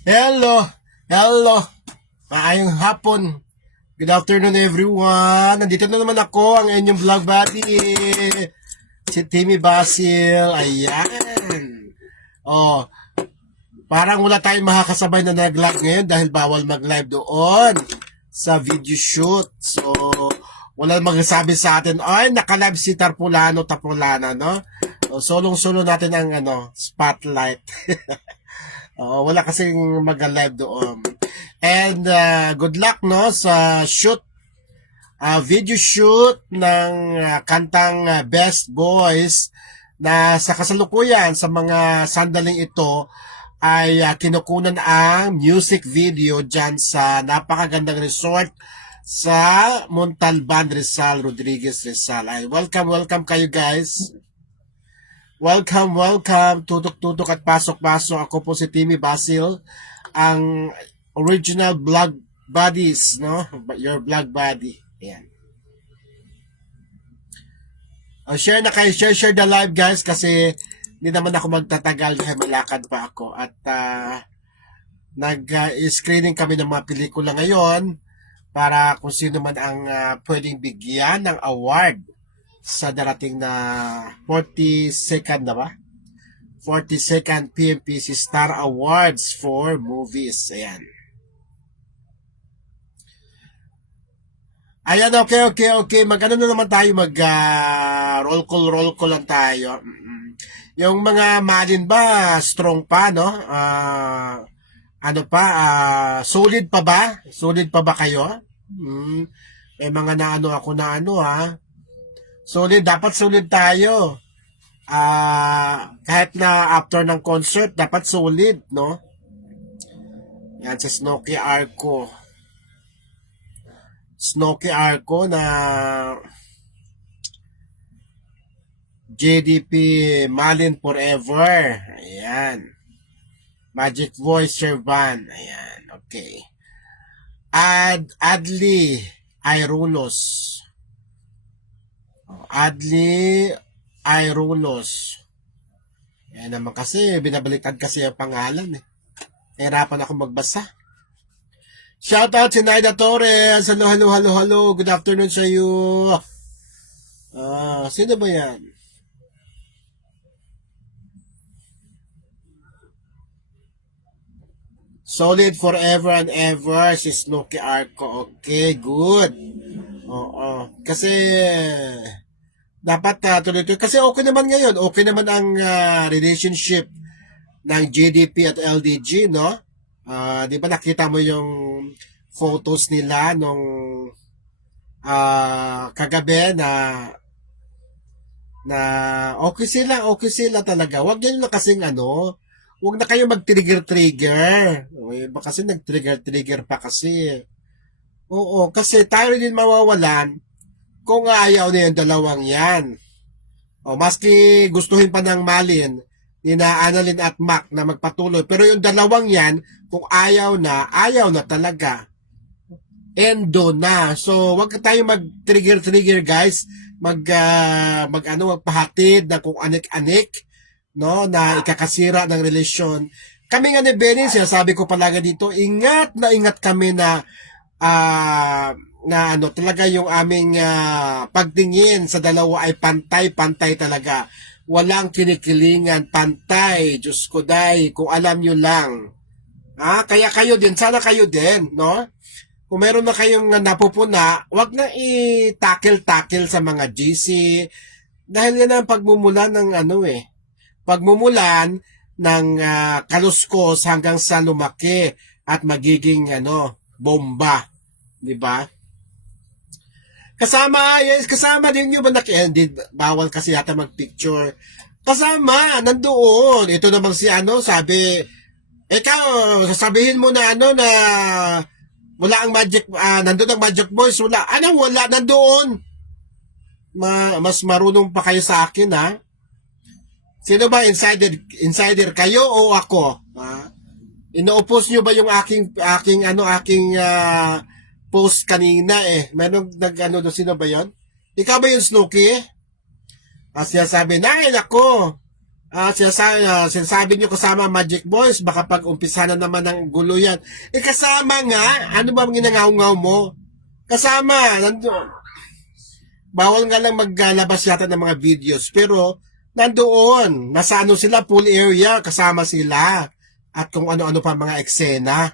Hello, hello, maayong hapon. Good afternoon everyone. Nandito na naman ako, ang inyong vlog buddy, si Timmy Basil. Ayan. Oh, parang wala tayong makakasabay na nag-live ngayon dahil bawal mag-live doon sa video shoot. So, wala magsasabi sa atin, ay, naka-live si Tarpulana, no? Solong-solo natin ang spotlight. Wala kasing mag-live doon. And good luck no sa video shoot ng kantang Best Boys na sa kasalukuyan sa mga sandaling ito ay kinukunan ang music video dyan sa napakagandang resort sa Montalban, Rizal, Rodriguez, Rizal. Ay, welcome kayo guys. Welcome. Tutok-tutok at pasok-pasok. Ako po si Timmy Basil, ang original vlog buddies, no? Your vlog buddy. Ayan. Share na kayo. Share the live, guys, kasi hindi naman ako magtatagal dahil malakad pa ako. At nag-screening kami ng mga pelikula ngayon para kung sino man ang pwedeng bigyan ng award sa darating na 42nd na ba? 42nd PMPC Star Awards for Movies. Ayan. Ayan, okay. Mag-ano na naman tayo, roll call lang tayo. Yung mga Malin ba, strong pa, no? Solid pa ba? Solid pa ba kayo? May mga ako na ha? Solid, dapat solid tayo. Kahit na after ng concert, dapat solid, no? Yan sa Snooki Arco na JDP Malin Forever. Ayan. Magic Voice Servan. Ayan, okay. Adli Irulos. Adli Irulos. Yan naman kasi, binabaliktad kasi ang pangalan eh. Hirapan ako magbasa. Shoutout si Naida Torres. Hello. Good afternoon sa iyo. Sino ba yan? Solid forever and ever si Snooki Arco. Okay, good. Oo. Kasi dapat tuloy-tuloy. Kasi okay naman ngayon. Okay naman ang relationship ng GDP at LDG, no? Di ba nakita mo yung photos nila nung kagabi na okay sila talaga. Huwag niyo na kasing huwag na kayo mag-trigger. Iba kasi nag-trigger pa kasi. Oo, kasi tayo din mawawalan kung ayaw na yung dalawang yan. Maski gustuhin pa ng Malin, ni na Annalyn at Mac na magpatuloy. Pero yung dalawang yan, kung ayaw na talaga. Endo na. So, wag tayo mag-trigger guys. Magpahatid na kung anik-anik, no, na ikakasira ng relasyon. Kami nga ni Benny, sinasabi ko palagi dito, ingat kami na talaga yung aming pagtingin sa dalawa ay pantay talaga. Walang kinikilingan, pantay. Diyos ko day, kung alam nyo lang. Kaya kayo din, sana kayo din, no? Kung meron na kayong napupuna, wag na i-tackle sa mga GC. Dahil yan ang pagmumulan ng pagmumulan ng kaluskos hanggang sa lumaki at magiging bomba. Di ba? Kasama din nyo ba bawal kasi yata mag-picture. Kasama, nandoon. Ito namang sabi, ikaw, sasabihin mo na na wala ang magic, nandoon ang Magic Boys, wala. Wala, nandoon. Mas marunong pa kayo sa akin, ha? Sino ba insider kayo o ako? Ino-oppose nyo ba yung aking post kanina eh? Meron do sino ba 'yon? Ikaw ba yung Snooki? Siya sabi, "Nay, ako. Sinasabi nyo kasama ang Magic Boys, baka pag umpisa na naman ng gulo yan. Eh kasama nga, ano ba ang ginangaw-ngaw mo? Kasama, nandoon. Bawal nga lang maglabas yata ng mga videos, pero nandoon, nasa ano sila, pool area, kasama sila. At kung ano-ano pa mga eksena.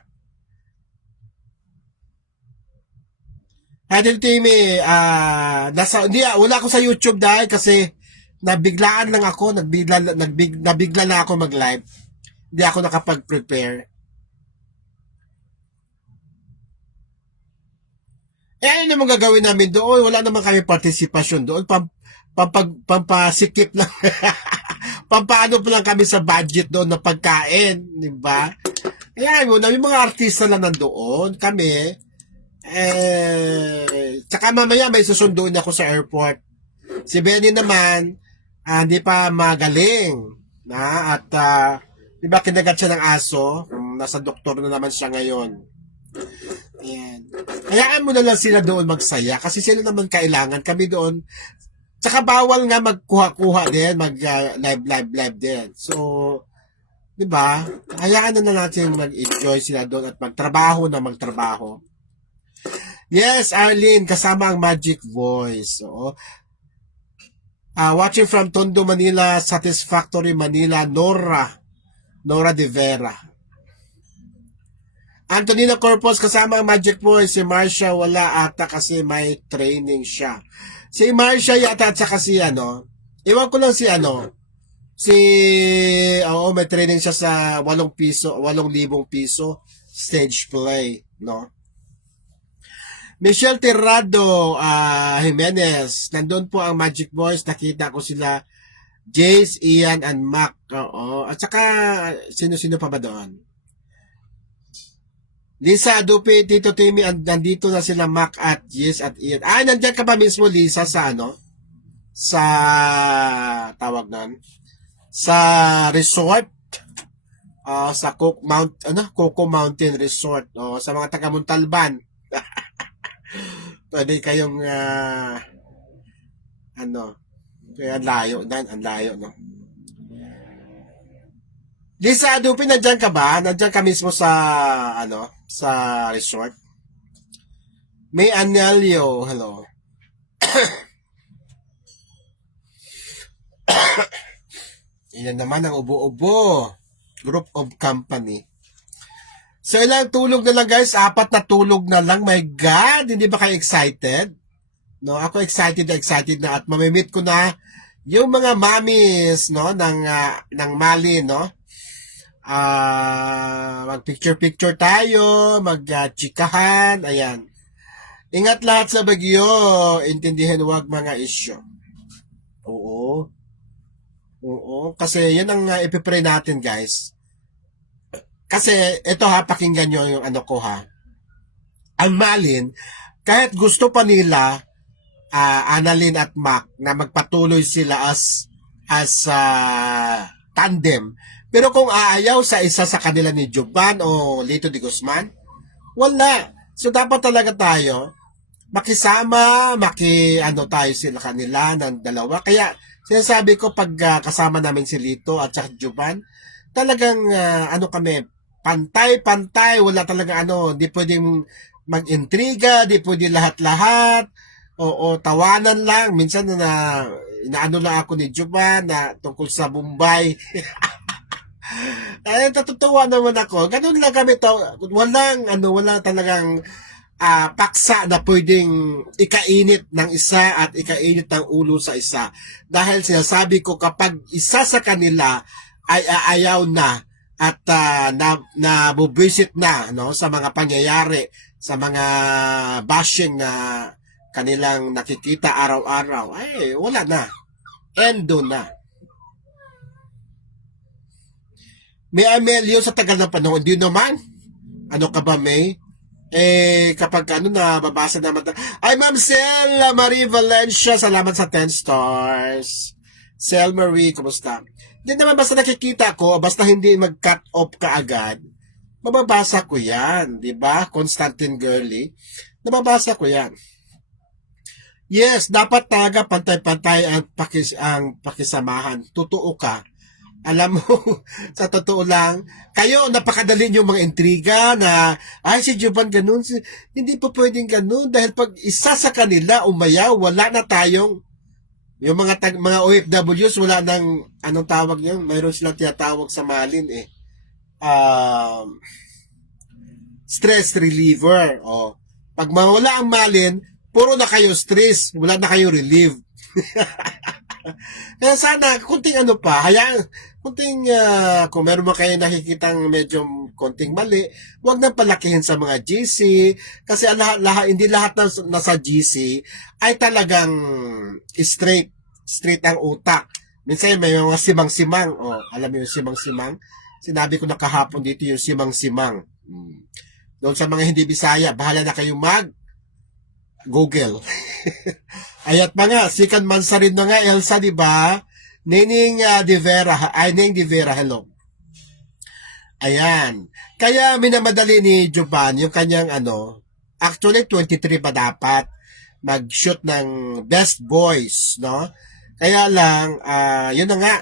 Idol Timmy, wala ako sa YouTube dahil kasi nabiglaan lang ako, nabigla na ako mag-live. Hindi ako nakapag-prepare. Eh, ano naman gagawin namin doon? Wala naman kami partisipasyon doon. Pampasikip lang. Pampaano pa lang kami sa budget doon na pagkain. Di ba? Kaya mo, may mga artista lang nandoon. Kami, tsaka mamaya may susunduin ako sa airport. Si Benny naman, hindi pa magaling. At, di ba kinagat siya ng aso? Nasa doktor na naman siya ngayon. Ayan. Hayaan mo na lang sila doon magsaya kasi sila naman kailangan. Kami doon, tsaka bawal nga magkuha-kuha din, mag-live din. So, di ba? Hayaan na natin mag-enjoy sila doon at magtrabaho. Yes, Arlene, kasama ang Magic Voice. So, watching from Tondo, Manila, Satisfactory, Manila, Nora de Vera. Antonina Corpus, kasama ang Magic Voice. Si Marcia wala ata kasi may training siya. Si Marcia yata at saka si iwan ko lang may training siya sa 8,000 piso stage play, no? Michelle Tirado Jimenez, nandun po ang Magic Boys, nakita ko sila Jace, Ian, and Mac. Oo. At saka, sino-sino pa ba doon? Lisa, Dupe, Tito Timmy, nandito na sila Mac at Yes at Ian. Nandiyan ka ba mismo, Lisa, sa sa, tawag nan? Sa resort? Sa Coco Mountain Resort. Sa mga taga Montalban. Pwede kayong, kaya ang layo, no? Lisa Adupin, nandiyan ka ba? Nandiyan ka mismo sa, sa resort? May Anelio, hello. Yan naman ang ubo-ubo. Group of company. So ilang tulog na lang guys? 4 na tulog na lang. My God! Hindi ba kayo excited? No, ako excited na at mamimit ko na yung mga mommies, no, ng Mali, no? Mag-picture tayo, mag-chikahan, ayan. Ingat lahat sa bagyo, intindihan wag mga isyo. Oo. Kasi yan ang ipipray natin guys. Kasi ito pakinggan nyo yung ko Ang Malin, kahit gusto pa nila, Annalyn at Mac, na magpatuloy sila as tandem. Pero kung aayaw sa isa sa kanila ni Jovan o Lito de Guzman, wala. So dapat talaga tayo makisama, tayo sila kanila ng dalawa. Kaya sinasabi ko pag kasama namin si Lito at saka Jovan, talagang kami, pantay-pantay, wala talaga di pwedeng mag-intriga, di pwedeng lahat-lahat. Oo, tawanan lang. Minsan inaano lang ako ni Jovan na tungkol sa Bombay. Natutuwa naman ako. Ganun lang kami to. Walang talagang paksa na pwedeng ikainit ng isa at ikainit ng ulo sa isa. Dahil sinasabi ko kapag isa sa kanila ay aayaw na at nabubwisit na sa mga pangyayari, sa mga bashing na kanilang nakikita araw-araw, ay wala na. Endo na. May Amelio sa tagal ng panahon. Di naman. Ano ka ba, May? Kapag nababasa naman. Ay, Ma'am Sel Marie Valencia, salamat sa 10 stars. Sel Marie, kumusta? Hindi naman basta nakikita ko, basta hindi mag-cut off ka agad, mababasa ko yan, di ba? Constantine Girly. Nababasa ko yan. Yes, dapat talaga pantay-pantay ang pakisamahan. Totoo ka. Alam mo, sa totoo lang, kayo, napakadali yung mga intriga na, ay, si Juban ganun, hindi po pwedeng ganun, dahil pag isa sa kanila umayaw, wala na tayong, yung mga OFWs, wala nang, anong tawag yun? Mayroon silang tinatawag sa malin eh. Um, stress reliever. O, pag mawala ang malin, puro na kayo stress, wala na kayo relieve. Kaya sana, kunting ano pa, hayaan, kunting, kung meron mo kayo nakikitang medyo konting mali, huwag na palakihin sa mga GC, kasi hindi lahat nasa GC ay talagang straight ang utak. Minsan may mga simang-simang, alam mo yung simang-simang? Sinabi ko na kahapon dito yung simang-simang. Doon sa mga hindi Bisaya, bahala na kayong Google. Ayat pa nga, sikan man sa rin na nga, Elsa, di ba? Nining De Vera, Nining De Vera, hello. Ayan. Kaya minamadali ni Jovan yung kanyang actually 23 pa dapat mag-shoot ng Best Boys, no? Kaya lang, yun na nga,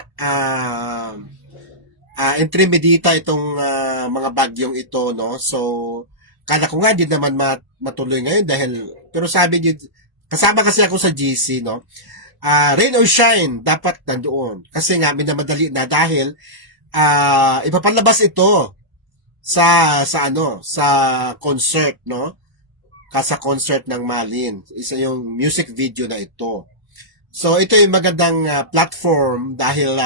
intermedita itong mga bagyong ito, no? So, kala ko nga, di naman matuloy ngayon dahil, pero sabi niyo, kasama kasi ako sa GC, no? Rain or shine, dapat nandoon. Kasi nga, minamadali na dahil ipapalabas ito sa concert, no? Sa concert ng Malin. Isa yung music video na ito. So, ito yung magandang platform dahil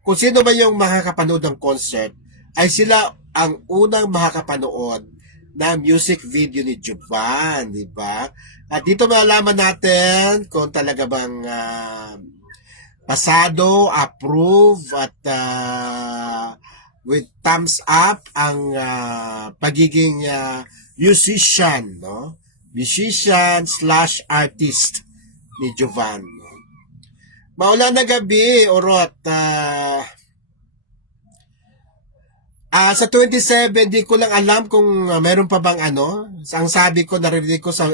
kung sino ba yung makakapanood ng concert, ay sila ang unang makakapanood na music video ni Jovan, di ba? At dito malalaman natin kung talaga bang pasado, approve, at with thumbs up ang pagiging musician, no? Musician / artist ni Jovan. No? Maulan na gabi, Orot. Sa 27, di ko lang alam kung meron pa bang ang sabi ko, narinig ko sa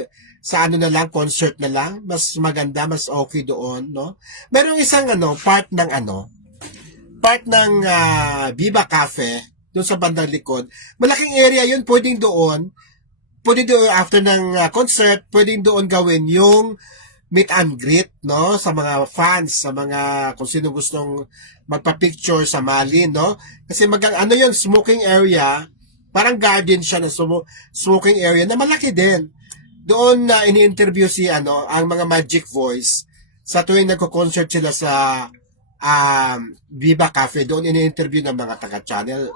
na lang, concert na lang. Mas maganda, mas okay doon, no? Merong isang part ng Viva Cafe, doon sa bandang likod. Malaking area yun, pwedeng doon after ng concert, pwedeng doon gawin yung meet and greet, no? Sa mga fans, sa mga kung sino gustong magpa-picture sa Malin, no? Kasi yung smoking area, parang garden siya na smoking area na malaki din. Doon na ini-interview ang mga Magic Voice sa tuwing nagko-concert sila sa Viva Cafe. Doon ini-interview ng mga taga-channel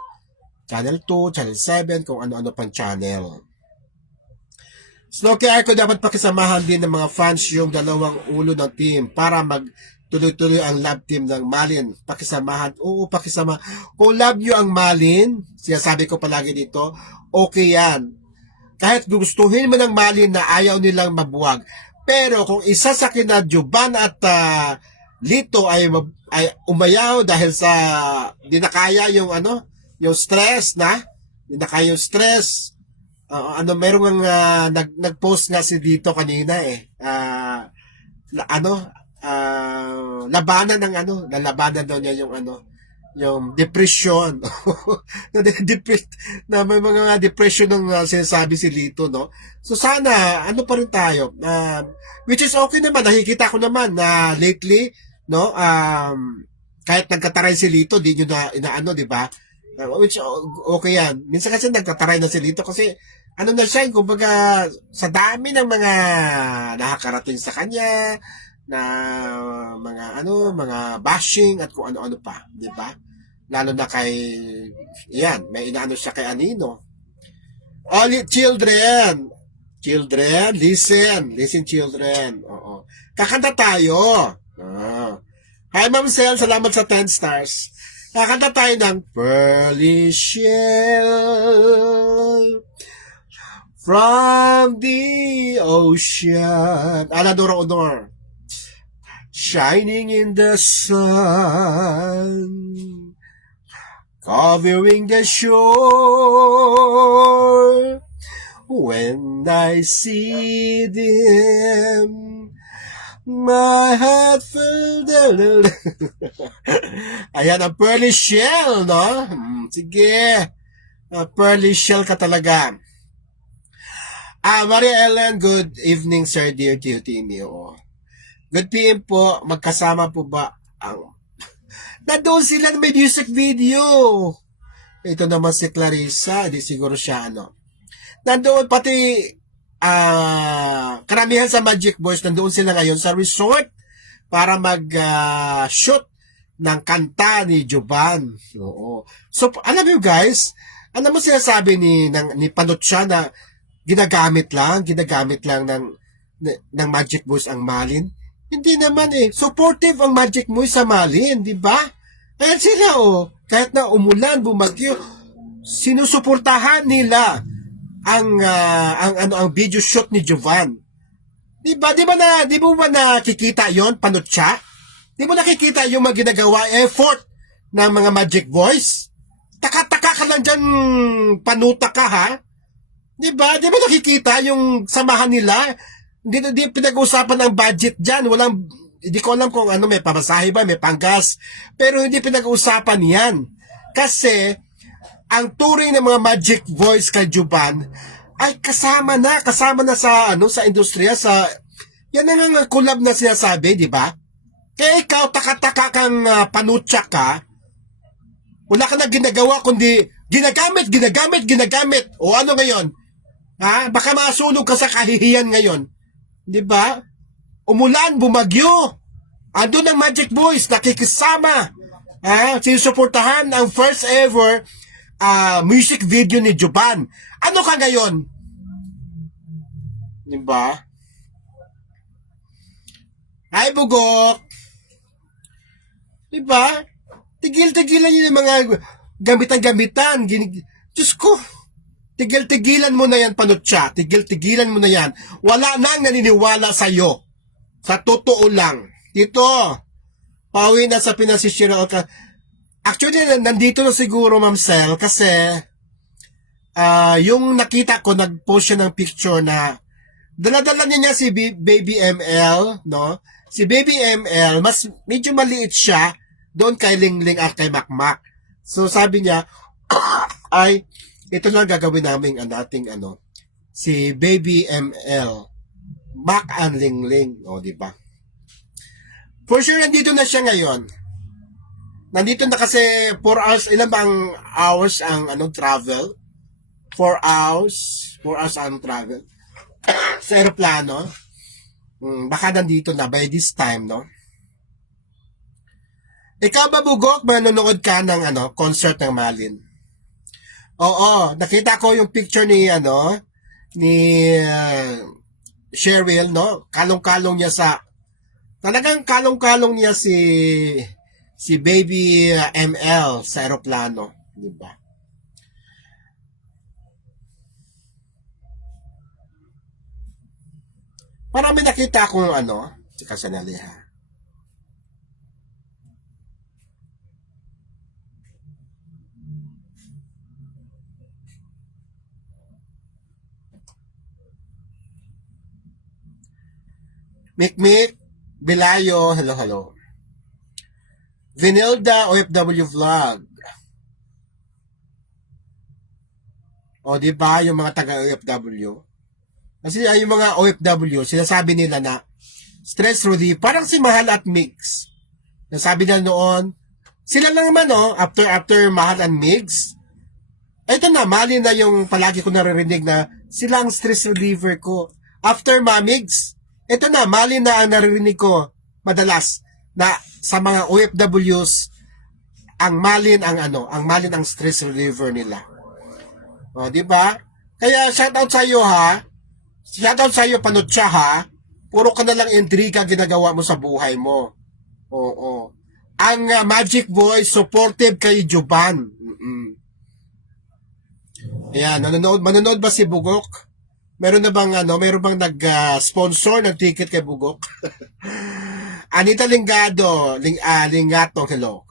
2, Channel 7, kung ano-ano pang channel. Snooki Arco, dapat pakisamahan din ng mga fans yung dalawang ulo ng team para tuloy-tuloy ang love team ng Malin. Pakisamahan. Oo, pakisama. Kung love nyo ang Malin, sinasabi ko palagi dito, okay yan. Kahit gustuhin mo ng Malin na ayaw nilang mabuwag. Pero kung isa sa kina Jovan at Lito ay umayaw dahil sa di na kaya yung stress na, di na kaya yung stress. Merong nag-post nga si Dito kanina labanan ng lalabanan daw niya yung depression. na may mga depression ng sinasabi si Lito, no? So sana pa rin tayo, which is okay naman, nakikita ko naman na lately, no, kahit nagkataray si Lito, di nyo na di ba? Which okay yan. Minsan kasi nagkataray na si Lito kasi na siya, kumbaga sa dami ng mga nakakarating sa kanya na mga bashing at kung ano-ano pa, di ba? Lalo na kay may inaano siya kay Anino. All children, listen children. Oo. Kakanta tayo. Hi Ma'am Sel, salamat sa 10 stars. Kakanta tayo ng Pearly Shell from the ocean. Alador Honor. Shining in the sun, covering the shore. When I see them, My heart fell down. Ayan, ang pearly shell, no? Sige. Pearly shell ka talaga. Maria Ellen, good evening, sir, dear Timmy. Oo. Good PM po. Magkasama po ba ang... Nandoon sila may music video. Ito naman si Clarissa. Hindi siguro siya, ano. Nandoon pati karamihan sa Magic Boys, nandoon sila ngayon sa resort para mag-shoot ng kanta ni Jovan. Oo. So, alam mo guys, ano mo sinasabi ni Panutsia na ginagamit lang ng Magic Boys ang Malin? Hindi naman eh. Supportive ang Magic Boys sa Malin, di ba? Ayan sila oh. Kahit na umulan, bumagyo, sinusuportahan nila ang video shoot ni Jovan. Di ba ba nakikita 'yon, Panutsia? Di mo nakikita yung mga ginagawa effort ng mga Magic Boys? Taka-taka ka lang dyan, panuta ka ha? Di ba nakikita yung samahan nila? Hindi pinag-uusapan ng budget dyan. Hindi ko alam kung ano, may pamasahe ba, may panggas. Pero hindi pinag-uusapan yan. Kasi, ang turing ng mga Magic Boys kay Jovan ay kasama na sa industriya, yan ang collab na sinasabi, di ba? Kaya ikaw, taka-taka kang Panutsia ka, wala ka na ginagawa kundi ginagamit. O ano ngayon? Ha? Baka masunog ka sa kahihiyan ngayon. Di ba? Umulan, bumagyo. Andun ang Magic Boys, nakikisama. Sinusuportahan ang first ever music video ni Jovan. Ano ka ngayon? Di ba? Ay, bugok. Di ba? Tigil-tigilan yun yung mga gamitan-gamitan. Diyos ko. Tigil-tigilan mo na yan, Panutsia. Tigil-tigilan mo na yan. Wala nang naniniwala sa'yo. Sa totoo lang. Dito, pauwi na sa pinasisira. Actually, nandito na siguro, Ma'am Sel, kasi yung nakita ko, nag-post siya ng picture na dala-dala niya si Baby ML, no? Si Baby ML, medyo maliit siya doon kay Lingling at kay Makmak. So, sabi niya, ay, ito lang gagawin namin si Baby ML, Mac and Lingling, o diba? For sure, nandito na siya ngayon. Nandito na kasi 4 hours, ilan bang hours ang travel? 4 hours ang travel sa aeroplano. Baka nandito na by this time, no? Ikaw ba, Bugok, manonood ka ng concert ng Malin? Oo, nakita ko yung picture ni Cheryl, no? Kalong-kalong niya talagang kalong-kalong niya si Baby ML sa aeroplano, di ba? Marami nakita akong tsaka sanali ha. Mikmik, Bilayo, hello. Vinilda, OFW Vlog. O, di ba yung mga taga-OFW? Kasi yung mga OFW, sinasabi nila na stress relief, parang si Mahal at Mix. Nasabi na noon, sila lang naman, after Mahal and Mix, ito na, Malin na yung palagi ko naririnig na sila ang stress reliever ko. After Mamigs, ito na, Malin na ang naririnig ko madalas na sa mga OFWs, ang Malin ang stress reliever nila. O, di ba? Kaya shoutout sa iyo ha. Shoutout sa iyo, Panutsia ha. Puro ka na lang intriga ginagawa mo sa buhay mo. Oo. Ang Magic Boy supportive kay Jovan. Ayan, manonood ba si Bugok? Meron bang nag-sponsor ng ticket kay Bugok? Anita Lingado, Lingatong, hello.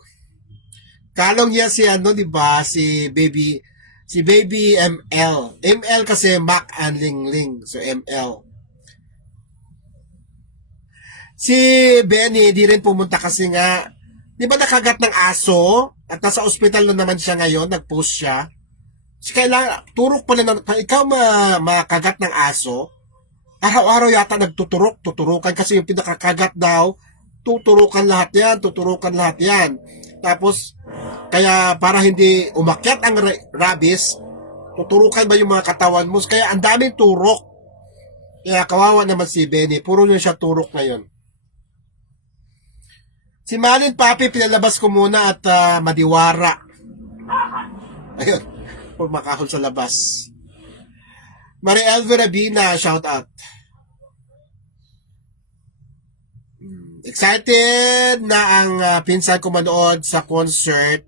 Kalong niya si di ba, si Baby ML. ML kasi Mac and Lingling. So ML. Si Benny, di rin pumunta kasi nga, di ba nakagat ng aso? At nasa ospital na naman siya ngayon, nag-post siya. Kasi kailangan, turok pala na, pag ikaw makagat ng aso, araw-araw yata tuturukan kasi yung pinakakagat daw, tuturukan lahat yan. Tapos, kaya para hindi umakyat ang rabies, tuturukan ba yung mga katawan mo? Kaya ang daming turok. Kaya kawawa naman si Benny, puro yun siya turok ngayon. Si Malin Papi, pinalabas ko muna at madiwara. Ayun, puro makahol sa labas. Mariel Verabina, shout out. Excited na ang pinsan ko manood sa concert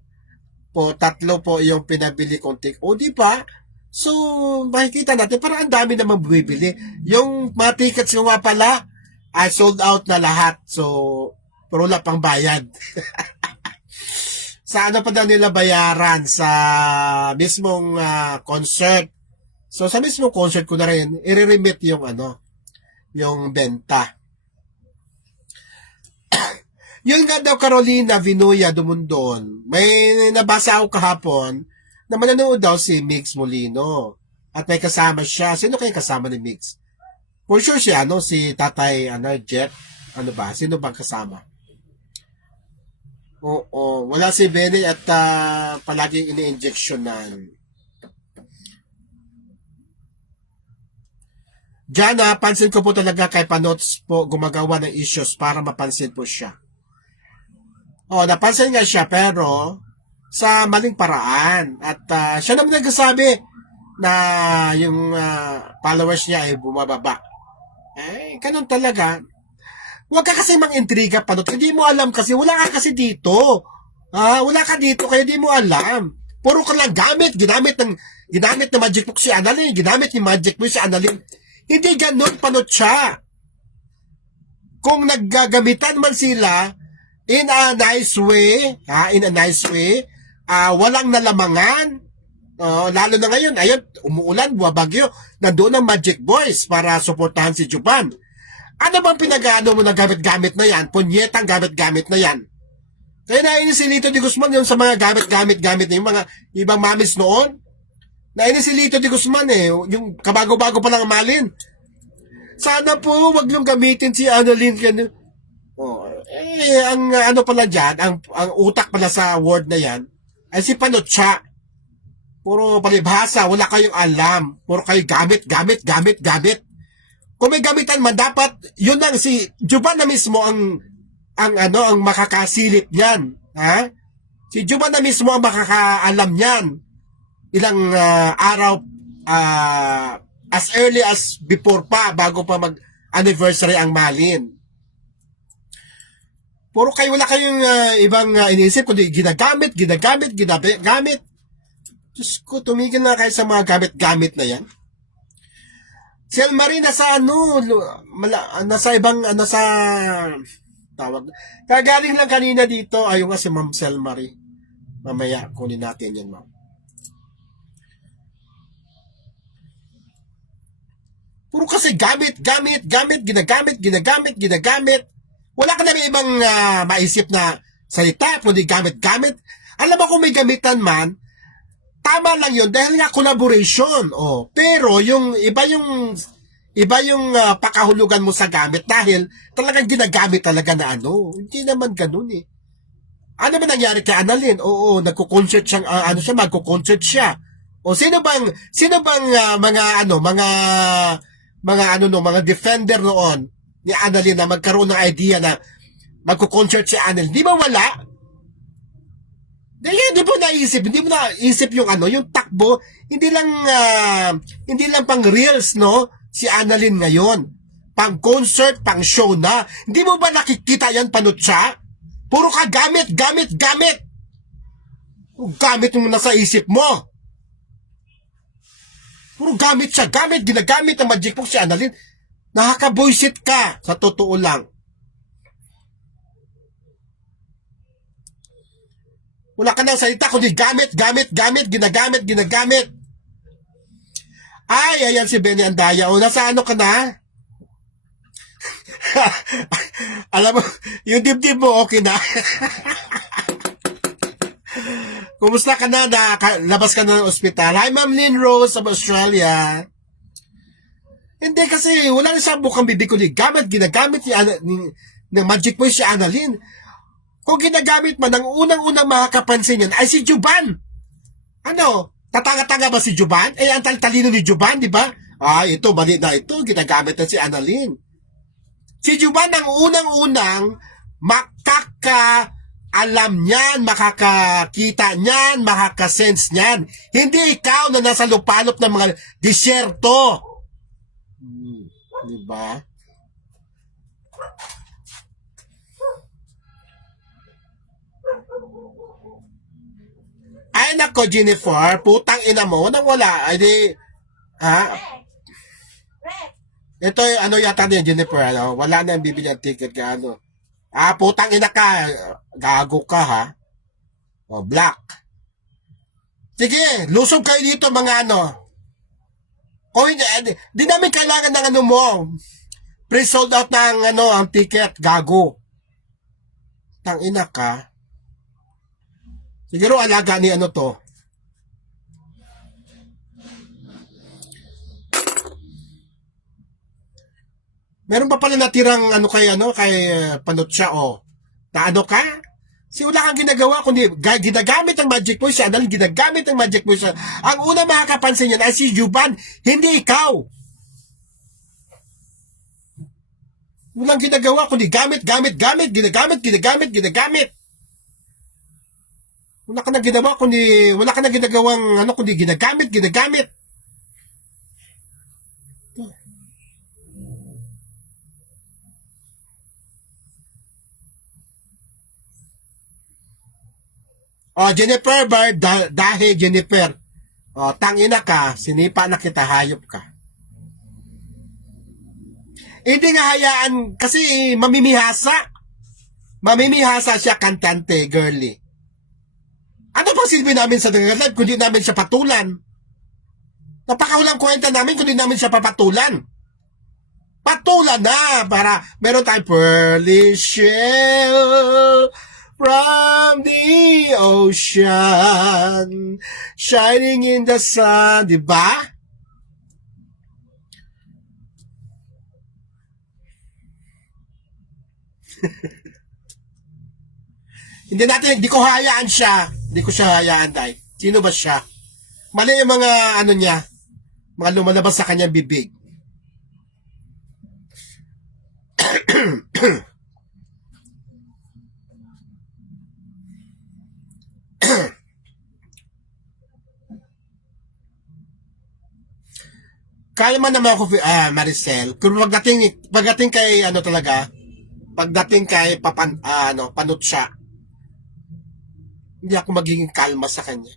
po. 3 po yung pinabili kong ticket. O, di ba? So, makikita natin, parang ang dami namang bumibili. Yung mga tickets ko nga pala, ay sold out na lahat. So, pero wala pang bayad. Sa ano pa daw nila bayaran? Sa mismong concert. So, sa mismong concert ko na rin, i-remit yung yung benta. Yun nga daw, Carolina Vinuya Dumundon. May nabasa ako kahapon na mananood daw si Mix Molino. At may kasama siya. Sino kayo kasama ni Mix? For sure siya, si Tatay Jet. Ano ba? Sino bang kasama? Oo, wala si Benny at palaging ini-injectionan. Diyan, pansin ko po talaga kay Panots po gumagawa ng issues para mapansin po siya. Napansin nga siya pero sa maling paraan. At siya naman nagsasabi na yung followers niya ay bumababa. Ganun talaga. Huwag ka kasi mang-intriga, Panot. Hindi mo alam kasi, wala ka kasi dito. Wala ka dito, kaya hindi mo alam. Puro ka lang ginamit ng Magic Book si Annalyn, ginamit ni Magic Book si Annalyn. Hindi ganun, Panot siya. Kung naggagamitan man sila, in a nice way, walang nalamangan, lalo na ngayon, ayun, umuulan, buwabagyo, nandoon ang Magic Boys para suportahan si Juban. Ano bang pinag-ano mo na gamit-gamit na yan? Punyetang gamit-gamit na yan. Kaya nainis si Lito de Guzman yung sa mga gamit-gamit na yung mga ibang mamis noon. Nainis si Lito de Guzman yung kabago-bago pa lang Malin. Sana po, wag niyong gamitin si Annalyn. Ang ano pala dyan, ang utak pala sa word na yan, ay si Panotcha. Puro palibhasa, wala kayong alam. Puro kayo gamit. Kung may gamitan man, dapat, yun lang, si Juban na mismo ang makakasilip niyan. Si Juban na mismo ang makakaalam niyan. Ilang araw, as early as before pa, bago pa mag-anniversary ang Malin. Puro kayo, wala kayong ibang iniisip, kundi ginagamit. Diyos ko, tumigil na kayo sa mga gamit-gamit na yan. Si Almarie nasa nasa tawag. Kagaling lang kanina dito, ayun nga si Ma'am Selmarie. Mamaya, kunin natin yan, ma'am. Puro kasi ginagamit. Wala ka na may ibang maisip na salita, kundi gamit. Alam mo kung may gamitan man, tama lang yun dahil nga collaboration. Pero yung iba yung pakahulugan mo sa gamit dahil talagang ginagamit talaga na Hindi naman ganun Ano ba nangyari kay Annalyn? Nagko-concert siya, magko-concert siya. Sino bang mga defender noon ni Annalyn na magkaroon ng idea na magko-concert si Annalyn? Di ba wala? Hindi mo naisip yung yung takbo, hindi lang pang reels, si Annalyn ngayon. Pang concert, pang show na. Hindi mo ba nakikita yan, Panotcha? Puro ka gamit. Gamit mo na sa isip mo. Puro gamit siya, ginagamit ang Magic Book si Annalyn. Nakaka-bullshit ka, sa totoo lang. Wala ka nang salita, kundi ginagamit. Ay, ayan si Benny Andaya. Nasa ka na? Alam mo, yung dibdib mo, okay na. Kumusta ka na? Labas ka na ng ospital? Hi, Ma'am Lynn Rose of Australia. Hindi kasi, wala na siya mukhang bibig ko. Ginagamit ng Magic Boy si Annalyn. Kung ginagamit man, ang unang-unang makakapansin yan ay si Juban. Ano? Tatanga-tanga ba si Juban? Ang talino ni Juban, di ba? Ito, mali na ito. Ginagamit na si Annalyn. Si Juban ang unang-unang makaka-alam niyan, makakakita niyan, makaka-sense niyan. Hindi ikaw na nasa lupalop ng mga disyerto. Di ba? Ay, nako, Jennifer, putang ina mo, nang wala. Ay, di, ha? Ito, ano yata din, Jennifer, ano? Wala na yung bibili ang ticket ka, ano? Putang ina ka, gago ka, ha? Black. Sige, lusog kayo dito, mga ano. O, di namin kailangan ng ano mo. Pre-sold out ng, ano, ang ticket, gago. Tang ina ka. Siguro alaga ni ano to. Meron pa pala natirang ano kay Panutsia na ano ka? Si wala kang ginagawa kundi ginagamit ang Magic Boy siya, dahil ginagamit ang Magic Boy siya. Ang una makakapansin niyan ay si Juban, hindi ikaw. Walang ginagawa kundi ginagamit. Wala ka na ginawa kundi wala ka na ginagawang ano kundi ginagamit. Jennifer dahil Jennifer. Tangina ka, sinipa na kita, hayop ka. Hindi nga hayaan kasi mamimihasa. Mamimihasa siya, kantante, girly. Ano pang silbi namin sa live kundi namin siya patulan? Napakaulang kwenta namin kundi namin siya papatulan. Patulan na para meron tayong pearly shell from the ocean shining in the sun, di ba? Hindi ko hayaan siya. Hindi ko siya hayaan, dahil. Sino ba siya? Mali yung mga ano niya, mga lumalabas sa kanyang bibig. Kaya man naman ako, Maricel, kung pagdating kay ano talaga, pagdating kay Panutsia, hindi ako magiging kalma sa kanya.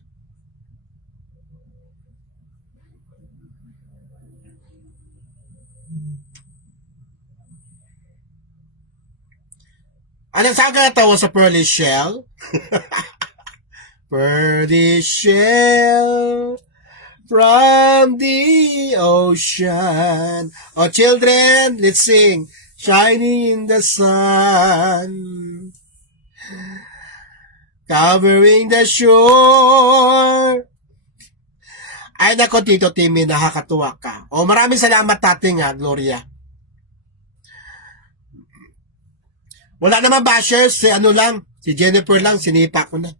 Anong saan ka natawa sa pearly shell? Pearly shell from the ocean. Children, let's sing. Shining in the sun, covering the shore. Ay nako, Tito Timmy, nakakatuwa ka. Maraming salamat tating Gloria. Wala naman bashers, si ano lang, si Jennifer lang, sinipa ko na.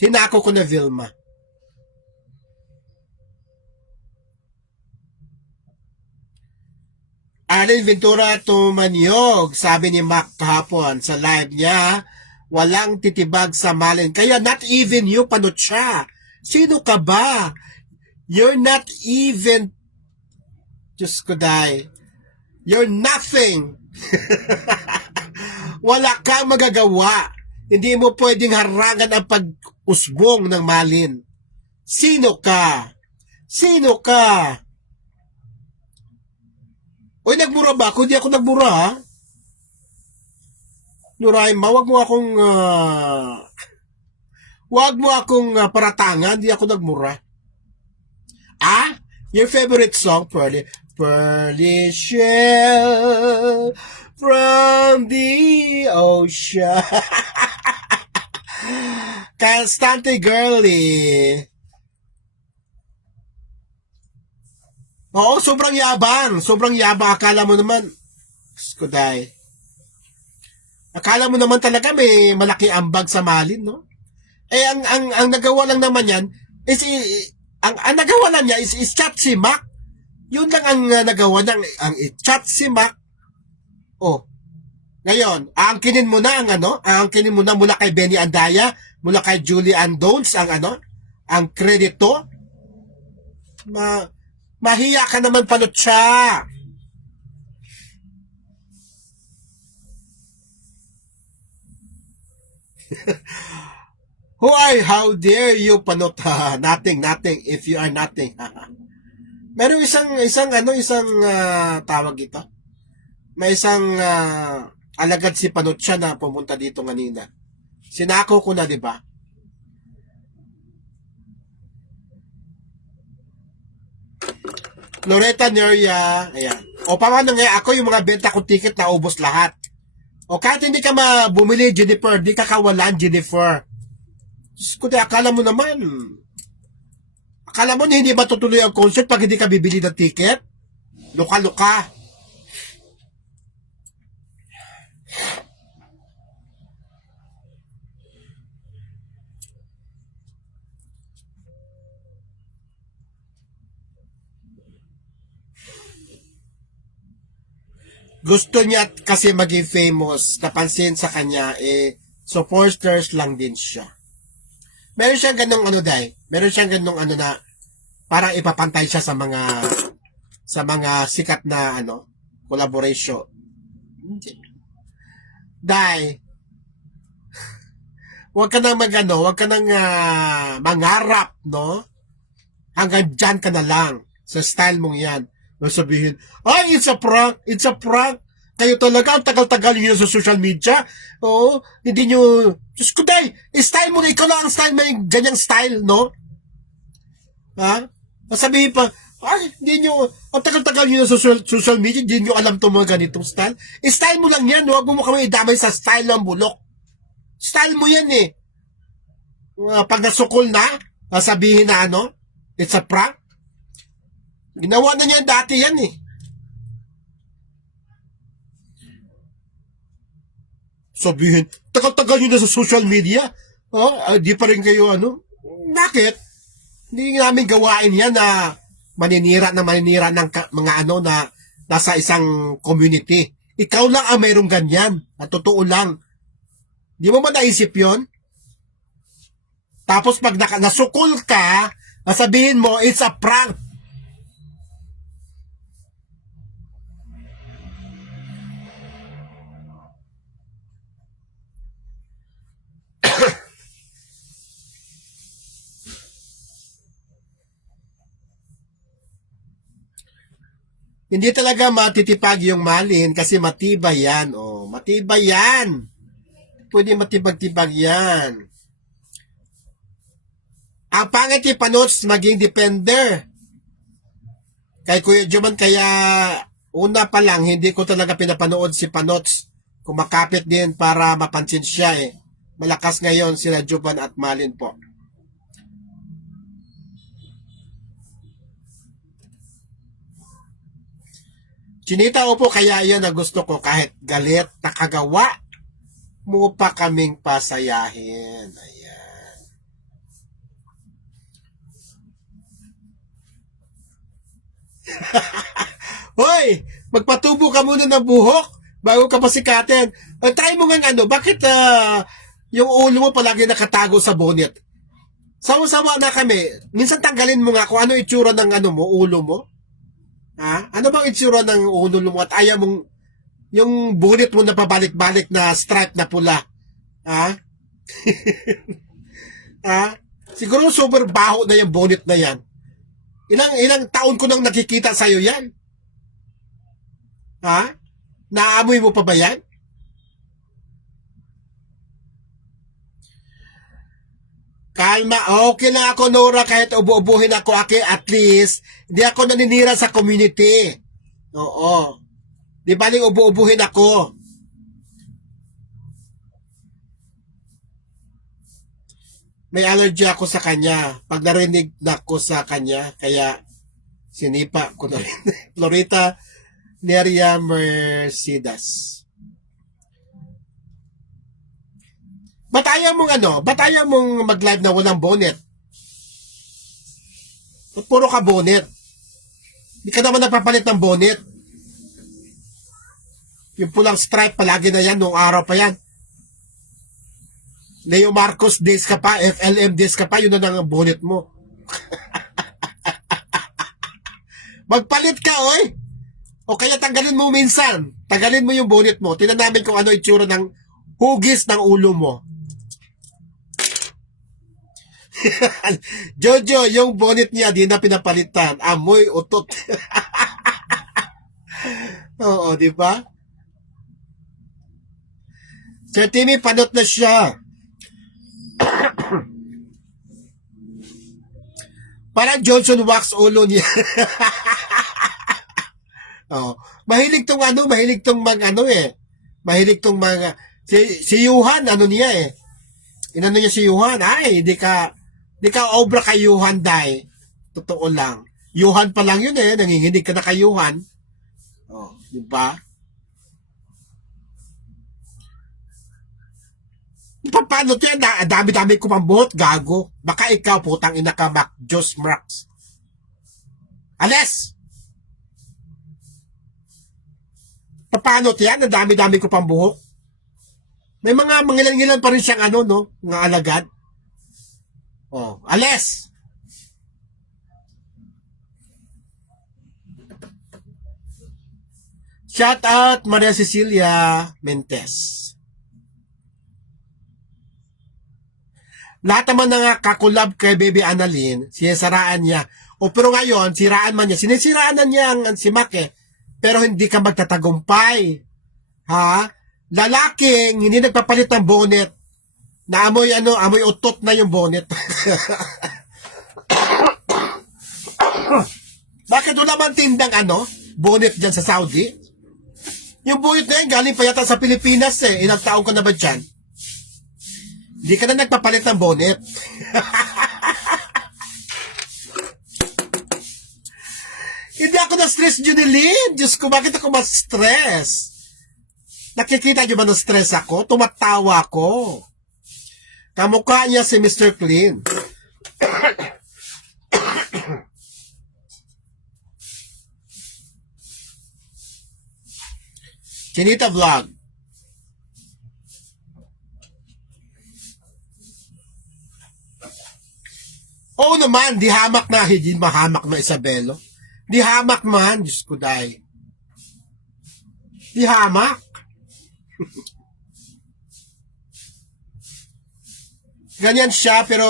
Sinako ko na Vilma. Alin Ventura Tumanyog, sabi ni Mac kahapon sa live niya, walang titibag sa malin. Kaya not even you, Panutsia. Sino ka ba? You're not even, Diyos ko dahi. You're nothing. Wala kang magagawa. Hindi mo pwedeng harangan ang pag-usbong ng malin. Sino ka? Sino ka? Uy, nagmura ba ako? Hindi ako nagmura, ha? Nuraima, wag mo akong paratangan. Hindi ako nagmura. Ah? Your favorite song, Pearly? Pearly shell from the ocean. Constante girly. Oo, sobrang yabang. Sobrang yabang. Akala mo naman, skuday. Akala mo naman talaga may malaki ambag sa malin, no? Eh, ang nagawa lang naman yan, ang nagawa lang niya is chat si Mac. Yun lang ang nagawa ng, ang chat si Mac. Oh, ngayon, aangkinin mo na ang aangkinin mo na mula kay Benny Andaya, mula kay Julie Andons, ang ang kredito. Ma, mahiya ka naman panutsa. How dare you panot? Nothing, nothing, if you are nothing. Meron isang tawag ito. May isang alagad si Panutsa na pumunta dito kanina. Sinako ko na, di ba? Loretta Neria, ayan. O paano nga, ako yung mga benta ko ticket na ubos lahat. O kahit hindi ka bumili, Jennifer, di ka kawalan, Jennifer. Diyos ko, akala mo hindi ba tutuloy ang concert pag hindi ka bibili ng ticket? Luka-luka. Gusto niya kasi maging famous. Napansin sa kanya, supporters lang din siya. Meron siyang ganong meron siyang ganong na parang ipapantay siya sa mga sikat na collaboration. Dai, wag ka nang wag ka nang mangarap, no? Hanggang dyan ka na lang sa style mong yan. Sabihin, ay, it's a prank. Kayo talaga, ang tagal-tagal nyo sa social media. Oo, hindi nyo, Diyos ko day, style mo na, ikaw lang ang style, may ganyang style, no? Ha? Sabihin pa, ay, hindi nyo, ang tagal-tagal nyo sa social media, hindi nyo alam itong mga ganitong style. Style mo lang yan, huwag mo kami idamay sa style ng bulok. Style mo yan eh. Pag nasukol na, sabihin na it's a prank. Ginawa na niya dati yan eh. Sabihin, tagal-tagal nyo na sa social media. Di pa rin kayo Bakit? Hindi namin gawain yan na maninira ng mga na nasa isang community. Ikaw lang ang mayroong ganyan. At totoo lang. Di mo ba naisip yon? Tapos pag nasukol ka, sabihin mo, it's a prank. Hindi talaga matitipag yung malin kasi matibay yan. Oh, matibay yan. Pwede matibag-tibag yan. Ang pangit ni Panots maging defender. Kay Kuya Juman, kaya una pa lang, hindi ko talaga pinapanood si Panots. Kumakapit din para mapansin siya eh. Malakas ngayon sila Juban at Malin po. Chinita po kaya yan na gusto ko kahit galit nakagawa mo pa kaming pasayahin. Ayan. Hoy! Magpatubo ka muna ng buhok bago ka pasikatin. Try mo nga bakit yung ulo mo palagi nakatago sa bonnet? Sawa-sawa na kami. Minsan tanggalin mo nga kung ano itsura ng ulo mo. Ha? Ano bang itsura ng ulo mo at ayaw mong yung bonnet mo na pabalik-balik na stripe na pula? Ha? Ha? Siguro super baho na yung bonnet na yan. Ilang taon ko nang nakikita sa'yo yan. Ha? Naamoy mo pa ba yan? Kalma. Okay lang ako, Nora, kahit ubu-ubuhin ako, at least, hindi ako naninira sa community. Oo. Di baling ubu-ubuhin ako. May allergy ako sa kanya. Pag narinig na ako sa kanya, kaya sinipa ko na rin. Florita Neria Mercedes. Ba't ayaw mong mag-live na walang bonnet? Ba't puro ka bonnet? Hindi ka naman nagpapalit ng bonnet. Yung pulang stripe, palagi na yan, nung araw pa yan. Leo Marcos days ka pa, FLM days ka pa, yun na ang bonnet mo. Magpalit ka, oy! O kaya tanggalin mo minsan. Tanggalin mo yung bonnet mo. Tingnan namin kung ano itsura ng hugis ng ulo mo. Jojo, yung bonnet niya, di na pinapalitan. Amoy utot. Oo, di ba? Sir Timmy, panot na siya. Parang Johnson wax ulo niya. Oh, mahilig tong mahilig tong Mahilig tong mga si Yuhan niya eh. Inano niya si Yuhan, ay, di ka obra kay Yuhan dai. Totoo lang. Yuhan pa lang yun eh, nanginginig ka na kay Yuhan. Oh, di ba? Paano to yan? Dami-dami ko pang buhot, gago. Baka ikaw, putang ina ka, Mac, Diyos Mrax. Ales! Paano to yan? Dami-dami ko pang buhok. May mga mangilan-ngilan pa rin siyang mga alagad. Oh, ales! Shout out Maria Cecilia Mentes. Lahat naman na kakulab kay Baby Annalyn, sinasiraan niya. O pero ngayon, siraan man niya. Sinisiraan na niya si Mac eh. Pero hindi ka magtatagumpay. Ha? Lalaking hindi nagpapalit ng bonnet. Na amoy amoy utot na yung bonnet. Bakit wala man tindang bonnet dyan sa Saudi? Yung bonnet na yun, galing pa yata sa Pilipinas eh. Ilang taon ka na ba dyan? Hindi ka na nagpapalit ng bonnet. Hindi ako na-stress, Junilyn. Diyos ko, bakit ako ma-stress? Nakikita niyo ba na-stress ako? Tumatawa ako. Kamukha niya si Mr. Clean. Chinita Vlog. Oo naman, di hamak na, hindi mahamak na Isabelo. Di hamak man, Diyos ko dahi. Di hamak. Ganyan siya, pero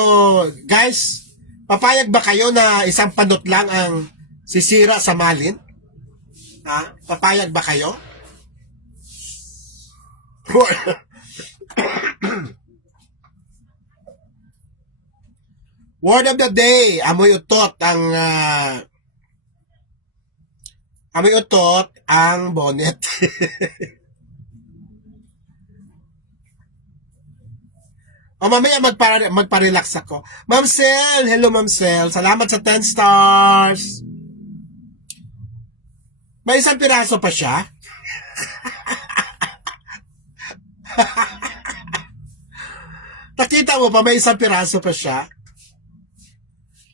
guys, papayag ba kayo na isang panot lang ang sisira sa malin? Ha? Papayag ba kayo? Word of the day, amoy utot ang bonnet. O mamaya magpa-relax ako. Ma'am Sel, hello Ma'am Sel. Salamat sa 10 stars. May isang piraso pa siya. Nakita mo pa, may isang piraso pa siya.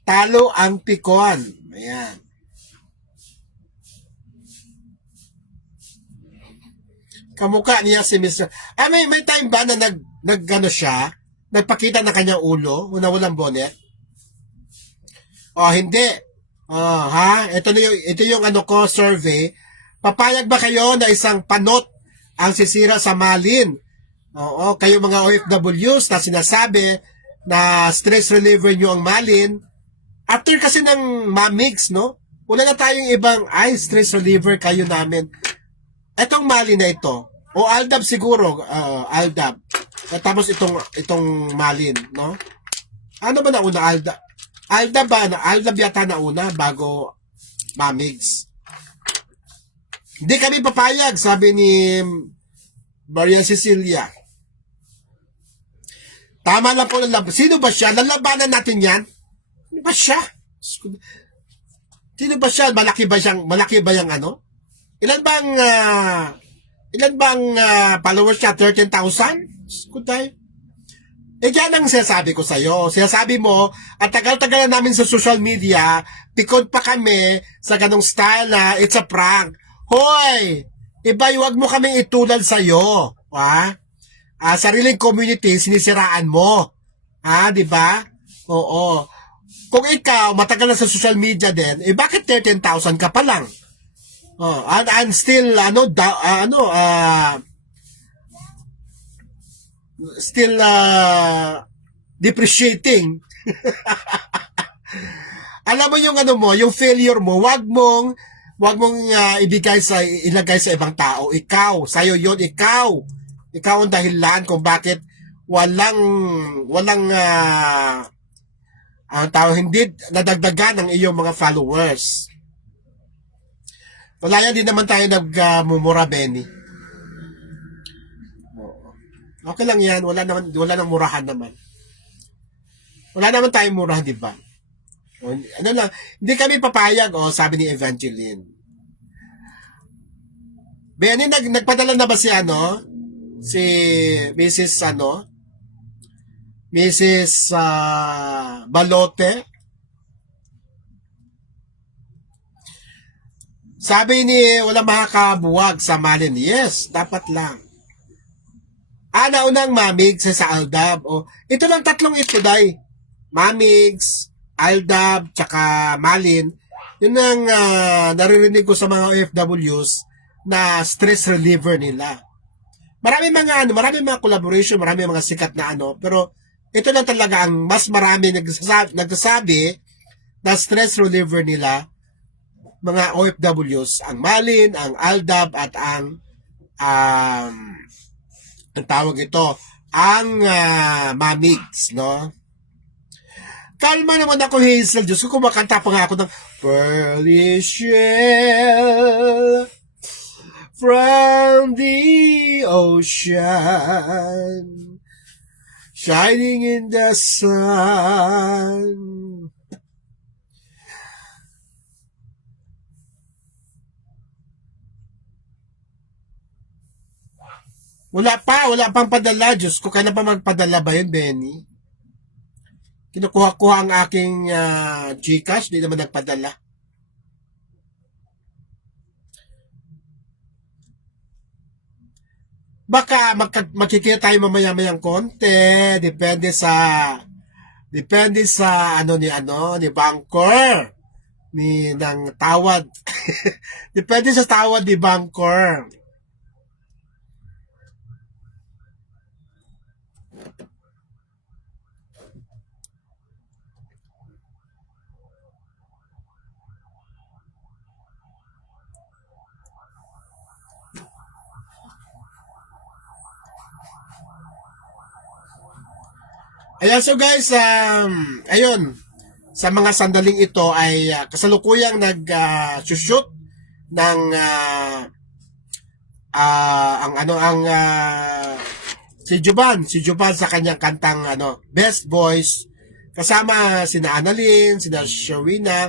Talo ang pikon. Ayan. Kamukha niya si Mr. May time ba na nagano siya? Nagpakita na kanyang ulo na walang bonnet? Hindi. Ha? Ito yung survey. Papayag ba kayo na isang panot ang sisira sa malin? Oo, kayo mga OFWs na sinasabi na stress reliever nyo ang malin. After kasi ng mamix, no? Wala na tayong ibang, stress reliever kayo namin. Etong malin na ito, o Aldab siguro, Aldab. Tapos itong malin, no? Ano ba nauna, Alda? Alda ba? Alda yata nauna bago Mamigs. Hindi kami papayag, sabi ni Maria Cecilia. Tama lang po. Sino ba siya? Lalabanan natin yan? Sino ba siya? Sino ba siya? Malaki ba yung ano? Ilan bang followers niya? 13,000? Kuday. Yan ang sinasabi ko sa'yo. Sinasabi mo, at tagal-tagal na namin sa social media, pikod pa kami sa ganong style na it's a prank. Hoy! Iba, huwag mo kaming itulad sa'yo. Ha? Sariling community, sinisiraan mo. Di ba? Oo. Kung ikaw, matagal na sa social media din, bakit 13,000 ka pa lang? And still, still depreciating. Alam mo yung yung failure mo, wag mong ilagay sa ibang tao. Ikaw, sa'yo yun, ikaw ang dahilan kung bakit walang ang tao hindi nadagdagan ng iyong mga followers. Wala yan, din naman tayo nagmumura, Benny. Okay lang yan, wala nang murahan naman. Wala naman tayong murahan, di ba? Ano lang, hindi kami papayag, sabi ni Evangeline. Benny, nagpadala na ba si si Mrs. Mrs. Balote? Sabi ni wala makakabuwag sa Malin. Yes, dapat lang. Naunang Mamigs sa Aldab. Ito lang tatlong ito, day. Mamigs, Aldab, tsaka Malin. Yun ang naririnig ko sa mga OFWs na stress reliever nila. Marami mga collaboration, marami mga sikat na pero ito lang talaga ang mas marami nagsasabi na stress reliever nila, mga OFWs, ang Malin, ang Aldab, at ang tawag ito, ang Mamigs, no? Kalma naman ako, Hazel. Diyos ko, kumakanta pa nga ako ng Pearly Shell from the ocean shining in the sun. Wala pang padala. Diyos ko, kailan pa magpadala ba yun, Benny? Kinukuha-kuha ang aking Gcash, di naman nagpadala. Baka makikita tayo mamaya-mayang konti. Depende sa ni Banker, ng tawad. Depende sa tawad ni Banker. Ayan, so guys, ayun, sa mga sandaling ito ay kasalukuyang nag-shoot ng si Juban sa kanyang kantang Best Boys, kasama sina Annalyn, sina Sherwina,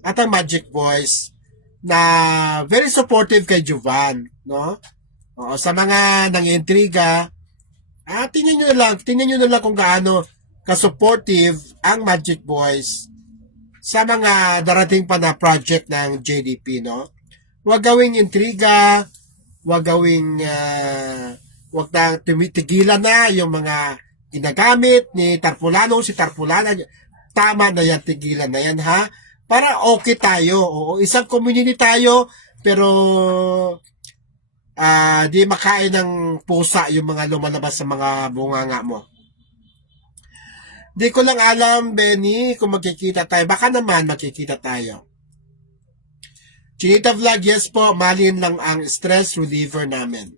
at ang Magic Boys, na very supportive kay Juban, no? Sa mga nang-intriga, tingnan nyo na lang kung gaano ka-supportive ang Magic Boys sa mga darating pa na project ng JDP, no? Huwag gawing intriga, huwag na tumitigilan na yung mga ginagamit ni Tarpulano, si Tarpulana. Tama na yan, tigilan na yan, ha? Para okay tayo. Oo, isang community tayo, pero di makain ng pusa yung mga lumalabas sa mga bunganga mo. Di ko lang alam, Benny, kung magkikita tayo. Baka naman magkikita tayo. Chinita Vlog, yes po, Malin lang ang stress reliever namin.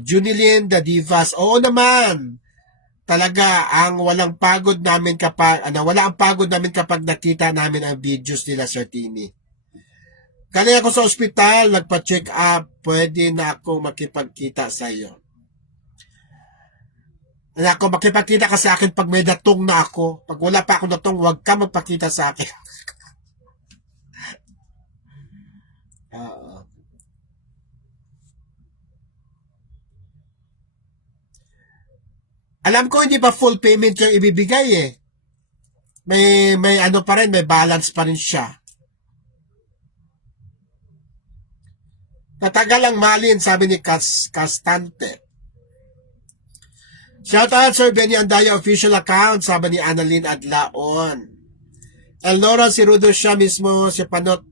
Junilyn, the Divas, oo naman. talaga ang walang pagod namin kapag wala ang pagod namin kapag nakita namin ang videos nila, Sir Timmy. Kanina ako sa ospital, nagpa-check up, pwede na ako makipagkita sa iyo. Ako, makipagkita ka sa akin pag may datong na ako. Pag wala pa ako datong, huwag ka magpakita sa akin. Oo. Alam ko hindi pa full payment yung ibibigay eh. May ano pa rin, may balance pa rin siya. Tatagal ang malin, sabi ni Castante. Shoutout Sir Benny Andaya official account, sabi ni Annalyn Adlaon. Elnora si Rudo siya mismo, si Panot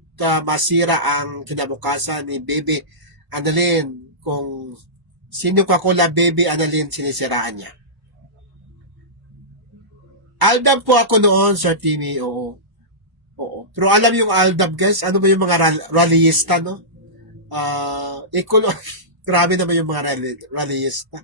masira ang kinabukasan ni Baby Annalyn. Kung sino ka kula Baby Annalyn, sinisiraan niya. Aldab po ako noon, Sir Timmy, oo. Oo. Pero alam yung Aldab, guys, ano ba yung mga rallyista, no? Grabe naman yung mga rallyista.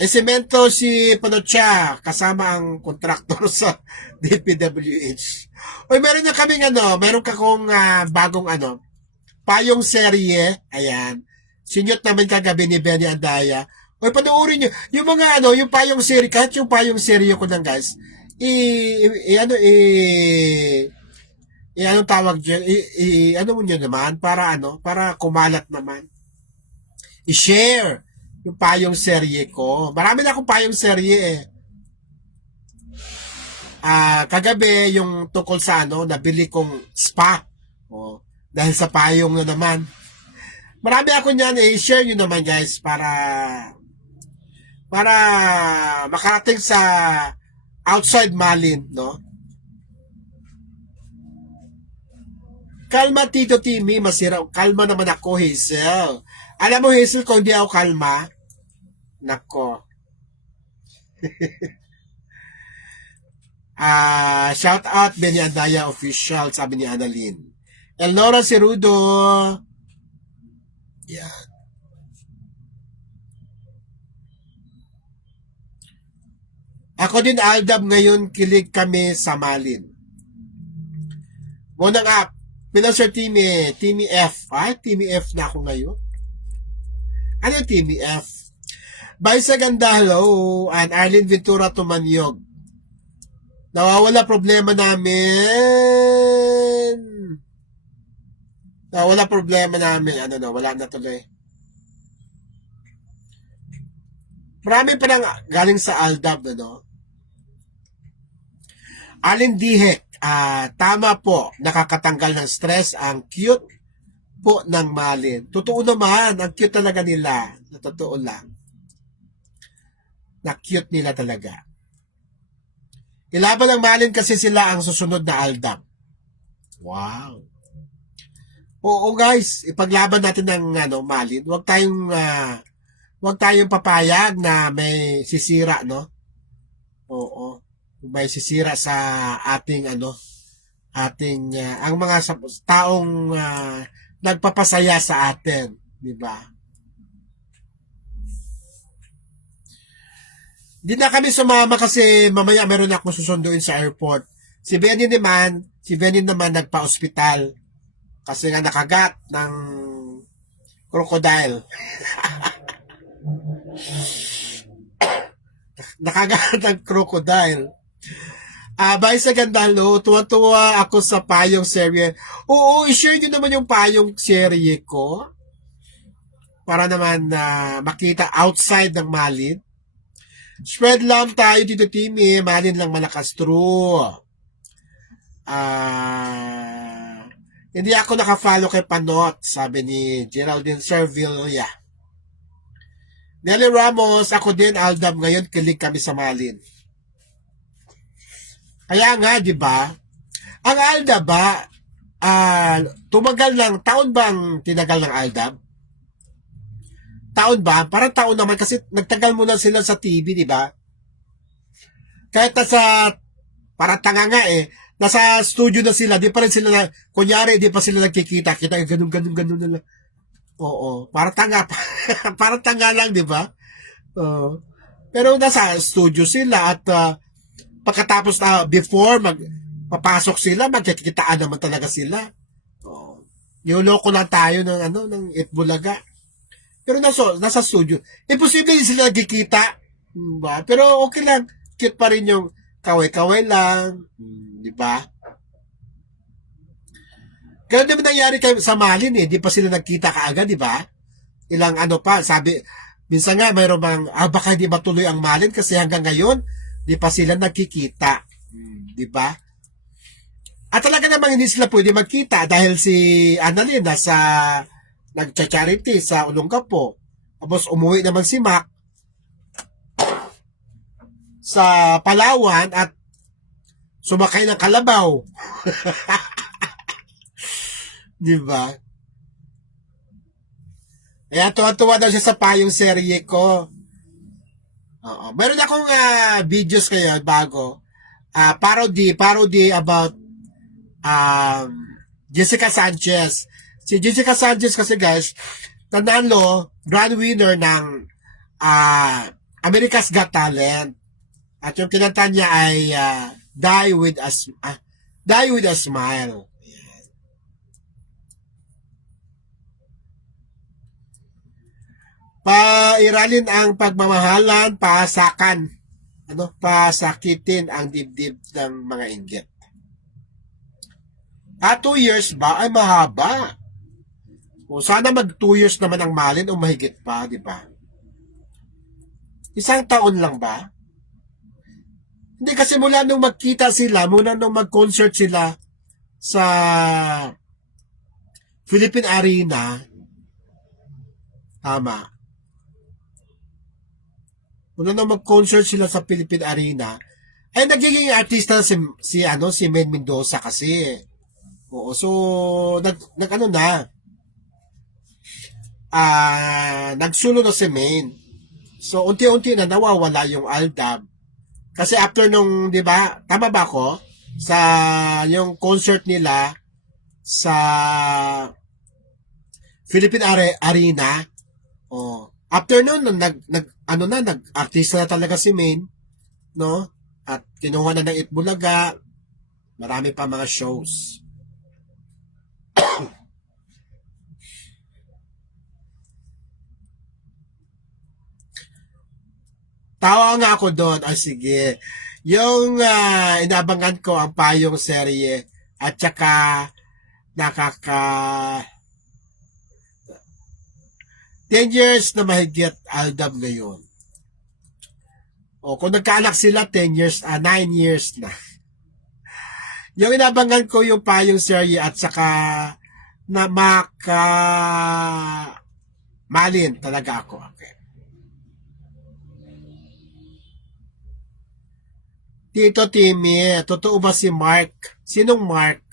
Semento si Panocha, kasama ang kontraktor sa DPWH. Uy, meron na kaming meron kakong bagong payong serye, ayan. Sinyot naman kagabi ni Benny Andaya. Uy, panoorin nyo, yung mga yung payong serye, kahit yung payong serye ko lang guys, anong tawag dyan, ano mo nyo naman, para kumalat naman. I-share yung payong serye ko. Marami na akong payong serye eh. Kagabi yung tungkol sa nabili kong spa. Dahil sa payong na naman. Marami ako niyan i-share nyo naman guys para makarating sa outside Malin, no? Kalma Tito Timmy, masira. Kalma naman ako, Hazel. Alam mo, Hazel, kung hindi ako kalma, nako. Shout out Benny Andaya official, sabi ni Annalyn. Elnora Cerudo. Yan. Ako din, Aldab, ngayon kilig kami sa Malin. Munang up. Bilang Sir Timmy, Timmy F. Timmy F na ako ngayon. Ano yung Timmy F? Bye sa ganda, hello. And Arlene Ventura Tumanyog. Nawawala problema namin. Nawawala problema namin. Wala na tuloy. Marami pa nang galing sa Aldab, Alin Dihek, tama po, nakakatanggal ng stress ang cute po ng Malin. Totoo naman, ang cute talaga nila. Totoo lang. Na cute nila talaga. Ilaban ng Malin kasi sila ang susunod na Aldab. Wow. Oo guys, ipaglaban natin ng Malin. Huwag tayong papayag na may sisira, no? Oo. May sisira sa ating ang mga taong nagpapasaya sa atin, di ba? Di na kami sumama kasi mamaya meron akong susunduin sa airport. Si Benny naman nagpa-ospital kasi nga nakagat ng crocodile. Nakagat ng crocodile. Bye sa ganda, lo. Tuwa-tuwa ako sa payong serye. Oo, i-share nyo naman yung payong serye ko. Para naman makita outside ng Malin. Spread love tayo dito, Timmy. Malin lang malakas. True. Hindi ako nakafollow kay Panot, sabi ni Geraldine Servilla. Nelly Ramos, ako din, Aldab, ngayon kilig kami sa Malin. Kaya nga, di ba? Ang Aldab ba, tumagal lang, taon bang tinagal ng Aldab? Taon ba? Parang taon naman kasi nagtagal muna sila sa TV, di ba? Kahit parang tanga nga nasa studio na sila, di pa rin sila kunyari, di pa sila nagkikita, ganun na lang. Oo, parang tanga, parang tanga lang, di ba? Oo. Pero nasa studio sila at pagkatapos na before papasok sila, magkikitaan naman talaga sila. Oo. Niloloko lang tayo ng ng Itbulaga. Pero nasa studio. Imposible din sila nagkikita. Diba? Pero okay lang. Cute pa rin yung kaway-kaway lang. Di ba? Ganun naman nangyari kay sa Malin eh. Di pa sila nagkita kaagad, di ba? Ilang pa, sabi, minsan nga mayroon bang, baka di matuloy ang Malin kasi hanggang ngayon, di pa sila nagkikita. Di ba? At talaga namang hindi sila pwede magkita dahil si Annalyn nasa nagcha-charity sa Olongapo. Tapos umuwi naman si Mac sa Palawan at sumakay ng kalabaw. Di ba? Kaya tuwa-tuwa daw siya sa payong serye ko. Oo. Meron akong videos kayo bago. Parody about Jessica Sanchez. Si Jessica Sanchez kasi guys, nanalo grand winner ng America's Got Talent. At yung kinanta niya ay Die with a Smile. Pairalin ang pagmamahalan, pasakitin ang dibdib ng mga inggit. 2 years ba? Ay, mahaba. O, sana mag 2 years naman ang Malin o mahigit pa, di ba? 1 taon lang ba? Hindi kasi mula nung magkita sila, mula nung mag-concert sila sa Philippine Arena, tama. Mula nung mag-concert sila sa Philippine Arena, ay nagiging artista si Men Mendoza kasi. Oo, so nagsulo na si Men. So unti-unti na nawawala yung Aldab. Kasi after nung, 'di ba? Tama ba ako? Sa yung concert nila sa Philippine Arena. Oh, after noon nag-artista na talaga si Men, no? At kinuha na ng Itbulaga. Marami pa mga shows. Tawa nga ako doon. Sige. Yung inabangan ko ang payong serye at saka nakaka 10 years na mahigit Aldab ngayon. O kung nagkaanak sila 10 years, 9 years na. Yung inabangan ko yung payong serye at saka na Malin talaga ako. Okay. Tito Timmy, totoo ba si Mark? Sinong Mark?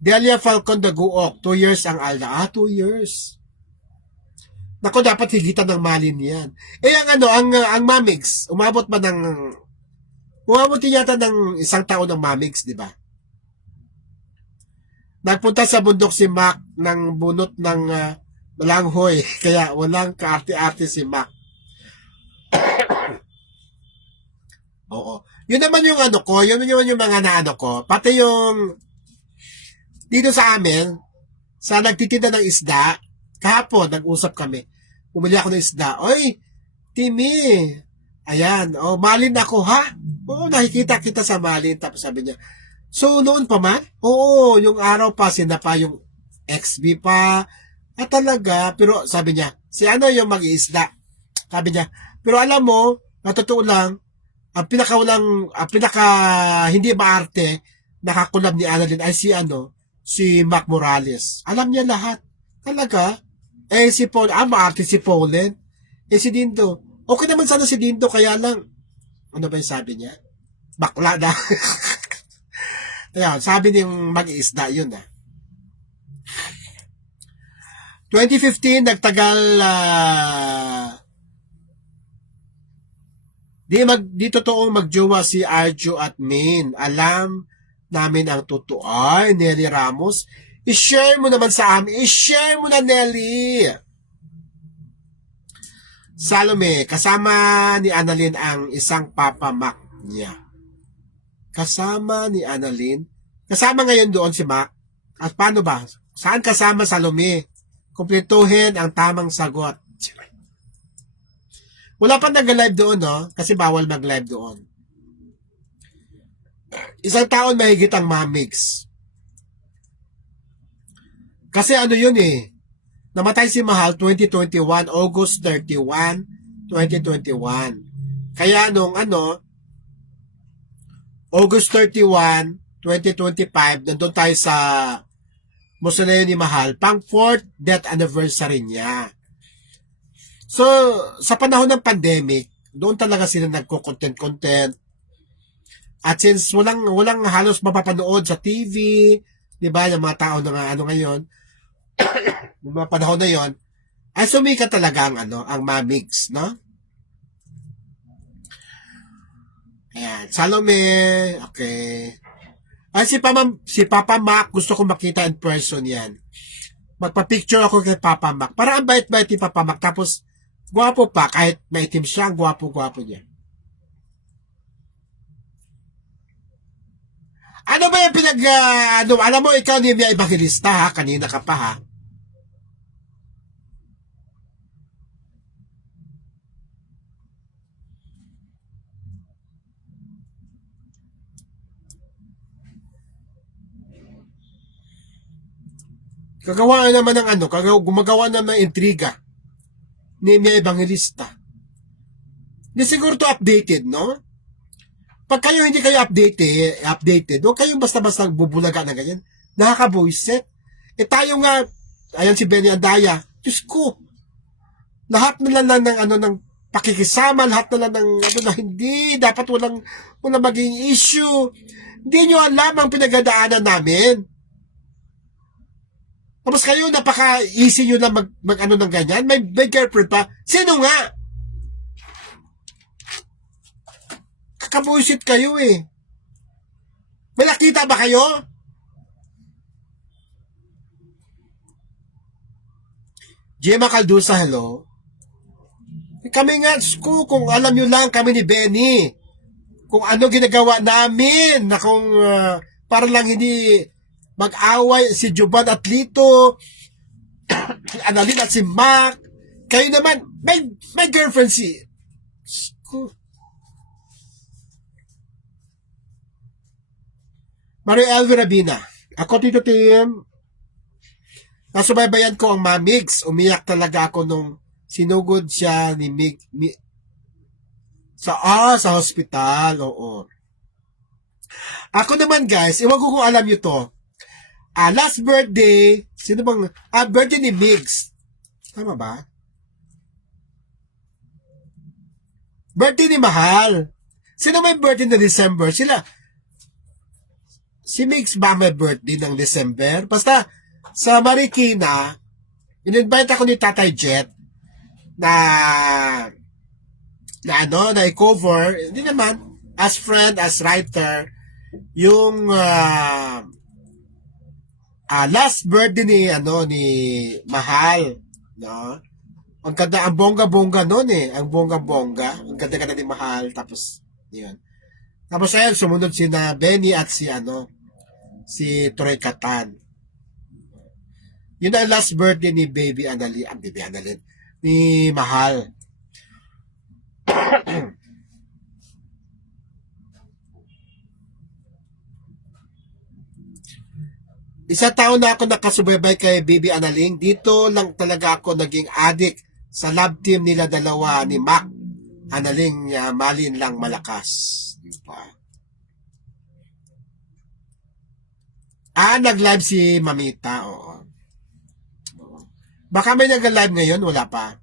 Delia Falcon Daguok, 2 years ang Alda. 2 years. Nako, dapat higitan ng Malin yan. Ang Mamigs, umabot din yata ng 1 taon ng Mamigs, di ba? Nagpunta sa bundok si Mac ng bunot ng malanghoy, kaya walang kaarte-arte si Mac. Oo. Yun naman yung yun naman yung mga naano ko. Pati yung dito sa amin, sa nagtitinda ng isda, kahapon, nag-usap kami. Pumili ako ng isda. Oy, Timmy, ayan, Malin ako, ha? Oo, nakikita kita sa Malin. Tapos sabi niya, so noon pa man? Oo, yung araw pa, sinapa yung XB pa. Talaga, pero sabi niya, si yung mag-iisda. Sabi niya, pero alam mo, natotoo lang, ang pinaka hindi maarte nakakulab ni Annalyn ay si Mac Morales. Alam niya lahat. Talaga. Si Paul, maarte si Paulen. Si Dindo. Okay naman sana si Dindo, kaya lang, ano ba yung sabi niya? Bakla na. Ayan, sabi niyang mag-iisda yun 2015, nagtagal Di totoong magjowa si Arjo at Min. Alam namin ang totoo. Ay, Nelly Ramos. I-share mo naman sa amin. I-share mo na, Nelly. Salome, kasama ni Annalyn ang isang Papa Mac niya. Kasama ni Annalyn? Kasama ngayon doon si Mac? At paano ba? Saan kasama, Salome? Kumpletuhin ang tamang sagot. Wala pa nag-live doon, no? Kasi bawal mag-live doon. Isang taon mahigit ang Mamix. Kasi ano yun eh, namatay si Mahal 2021, August 31, 2021. Kaya nung August 31, 2025, nandun tayo sa Mausoleo ni Mahal, pang 4th death anniversary niya. So, sa panahon ng pandemic, doon talaga sila nagko-content. At since walang halos mapapanood sa TV, di ba, yung mga tao na ngayon, yung mga panahon na yon, ay sumikat talaga ang Mamix, no? Ayan, Salome, okay. Ay, si Papa Mac, gusto ko makita in person yan. Magpa-picture ako kay Papa Mac. Para ang bait-bait ni Papa Mac. Tapos, gwapo pa, kahit maitim siya, gwapo-gwapo niya. Ano ba yung alam mo, ikaw ni Mia Evangelista, ha? Kanina ka pa, ha? Gumagawa naman ng intriga ni Mia Evangelista. Di siguro to updated, no? Pag kayo hindi kayo updated, huwag kayong basta-basta bubulaga na ganyan. Nakakabuisit. Tayo nga, ayan si Benny Andaya, Diyos ko, lahat na lang ng pakikisama, lahat na lang ng na hindi, dapat walang maging issue. Hindi nyo alam ang pinagdadaanan namin. Tapos kayo, napaka-easy nyo na mag ng ganyan. May girlfriend pa. Sino nga? Kakabuisit kayo eh. May nakita ba kayo? Gemma Caldusa, hello. Kami nga, kung alam nyo lang kami ni Benny, kung ano ginagawa namin, na kung para lang hindi mag-away si Juban at Lito, Annalyn at si Mac, kayo naman, may girlfriend si... Mario Elvin Rabina. Ako, Tito Tim, nasubaybayan ko ang Mamix. Umiyak talaga ako nung sinugod siya ni sa hospital. Oo. Ako naman, guys, iwan ko kung alam nyo to. Last birthday, sino bang, birthday ni Migs. Tama ba? Birthday ni Mahal. Sino may birthday na December? Sila. Si Migs ba may birthday ng December? Basta, sa Marikina, in-invite ako ni Tatay Jet na i-cover, hindi naman, as friend, as writer, yung last birthday ni Mahal, no? Ang ganda, ang bongga-bongga noon eh. Ang bongga-bongga. Ang ganda-ganda ni Mahal. Tapos, yun. Tapos ayun, sumunod si na Benny at si Troy Catan. Yun ang last birthday ni Baby Annalyn, ni Mahal. Isa taon na ako nakasubaybay kay Baby Annalyn. Dito lang talaga ako naging addict sa love team nila dalawa ni Mac. Annalyn, malin lang malakas. Diba? Nag-live si Mamita. Oo. Baka may nag-live ngayon, wala pa.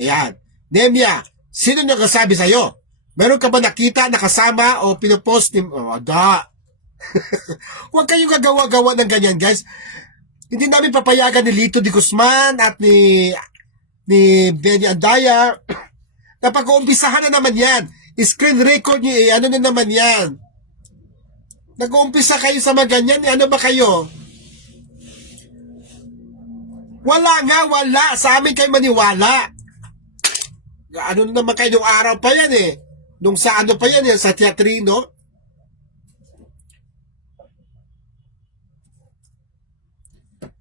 Ayan. Nemia, sino nagsasabi sa'yo? Meron ka ba nakita, nakasama, o pinopost ni... Huwag kayong gagawa-gawa ng ganyan, guys. Hindi namin papayagan ni Lito Di Guzman at ni Benny Andaya. Napag-uumpisahan na naman yan. Screen record nyo ano na naman yan. Nag-uumpisa kayo sa mga ganyan. Ano ba kayo? Wala nga, wala. Sa amin kayo maniwala. Ano naman kayo nung araw pa yan eh. Nung sa ano pa yan eh, sa teatrino.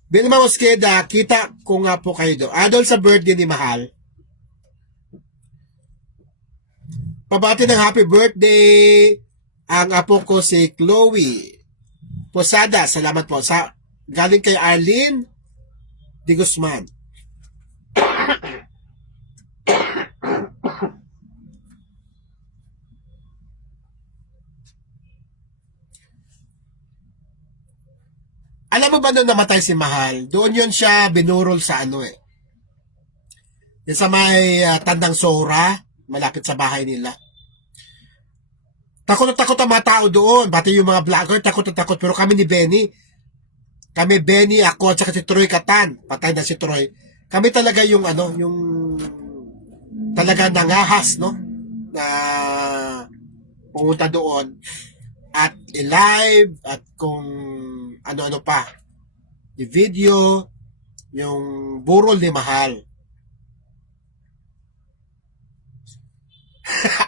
Vilma Mosqueda, kita ko nga po kayo doon. Adol sa birthday ni Mahal. Pabati ng happy birthday ang apo ko si Chloe Posada. Salamat po. Galing kay Arlene de Guzman. Alam mo ba nung namatay si Mahal, doon yun siya binurol sa ano eh. Yan sa may Tandang Sora, malapit sa bahay nila. Takot na takot ang mga tao doon. Pati yung mga vlogger, takot na takot. Pero kami ni Benny, ako at saka si Troy Catan, patay na si Troy. Kami talaga yung ano, yung talaga nangahas, no? Na pumunta doon at i-live at kung ano-ano pa. I-video yung burol ni Mahal.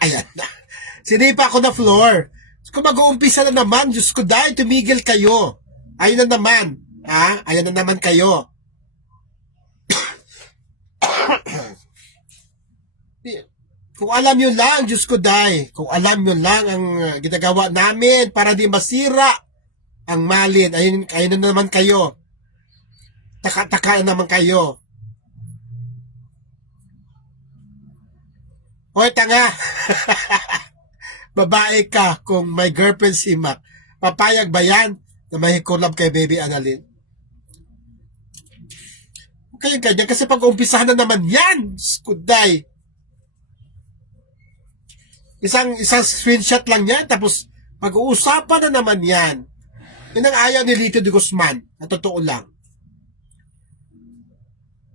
Ayan na. Sinipa ako na floor. Kung mag-uumpisa na naman, Diyos ko dahil tumigil kayo. Ayun na naman. Ha? Ayan na naman kayo. Kung alam nyo lang, Diyos ko dahil, kung alam nyo lang ang ginagawa namin para di masira ang malin, ayun na naman kayo. Taka-taka naman kayo. Hoy, tanga. Babae ka kung may girlfriend si Mac. Papayag ba yan na may collab kay Baby Annalyn? Kaya ganyan kasi pag-umpisahan na naman yan, skuday. Isang screenshot lang yan, tapos pag-uusapan na naman yan. Yun ang ayaw ni Lito de Guzman, na totoo lang.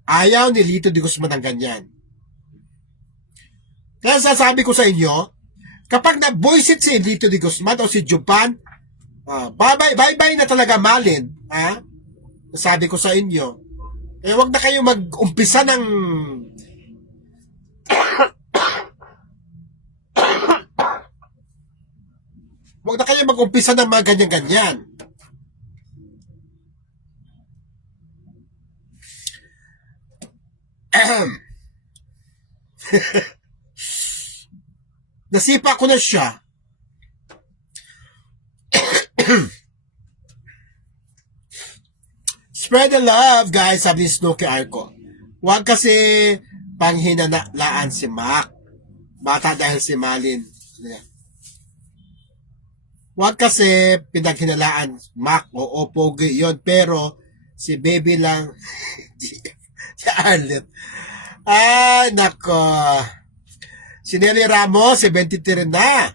Ayaw ni Lito de Guzman ng ganyan. Kaya sasabi ko sa inyo, kapag na-voice it si Lito de Guzman o si Juban, bye-bye na talaga malin. Ha? Sabi ko sa inyo, eh wag na kayo mag-umpisa ng wag na kayo mag-umpisa ng mga ganyan-ganyan. Nasipa ko na siya. Spread the love, guys, sabi ni Snooki Arco. Huwag kasi panghinalaan si Mac. Bata dahil si Malin. Huwag kasi pinaghinalaan Mac. Oo, pogi yun. Pero si Baby lang si Arlet. Ay, nako. Si Nelly Ramos, 73 na.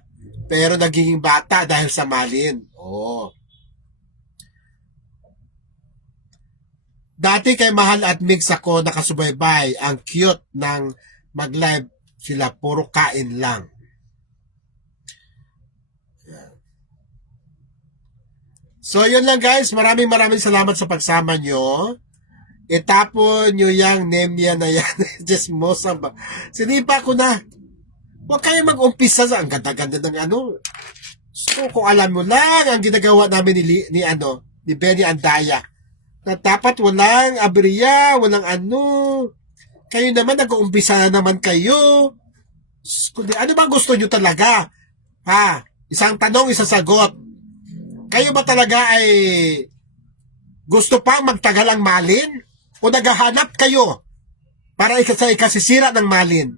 Pero nagiging bata dahil sa Malin. Oo. Dati kay Mahal at Mix ako nakasubaybay. Ang cute ng mag-live sila. Puro kain lang. So, yun lang guys. Maraming salamat sa pagsama nyo. Itapon nyo yung nemya na yan. Just mosa ba? Sinipa ko na. Huwag kayo mag-umpisa sa ang ganda-ganda ng ano. So, kung alam mo lang ang ginagawa namin ni Benny Andaya. Na dapat walang aberya, walang ano. Kayo naman, nag-uumpisa na naman kayo. Ano ba gusto nyo talaga? Ha? Isang tanong, isang sagot. Kayo ba talaga ay gusto pang magtagal ang malin? O naghahanap kayo para ikasisira ng malin?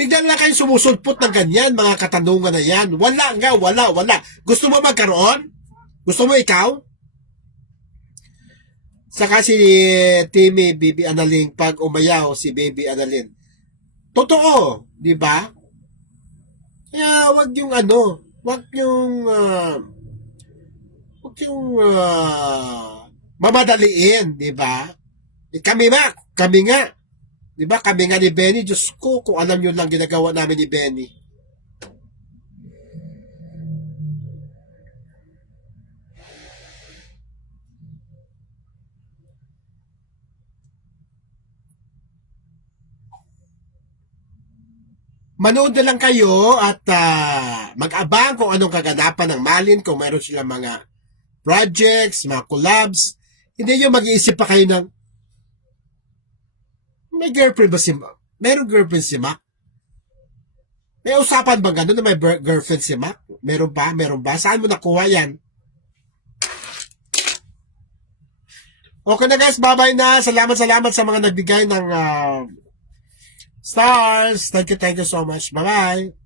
Tignan lang kayo sumusulpot ng ganyan, mga katanungan na yan. Wala nga, wala. Gusto mo magkaroon? Gusto mo ikaw? Saka si Timmy, Baby Annalyn, pag umayaw si Baby Annalyn. Totoo, di ba? Kaya wag yung mamadaliin, di ba? Kami nga. Di ba? Kami nga ni Benny, Diyos ko, kung alam nyo lang ginagawa namin ni Benny. manood na lang kayo at mag-abang kung anong kaganapan ng Malin, kung mayroon silang mga projects, mga collabs. Hindi yung mag-iisip pa kayo ng, may girlfriend ba si Mac? Meron girlfriend si Mac? May usapan ba gano'n na may girlfriend si Mac? Meron ba? Meron ba? Saan mo nakuha yan? Okay na guys, bye-bye na. Salamat sa mga nagbigay ng stars. Thank you so much. Bye-bye.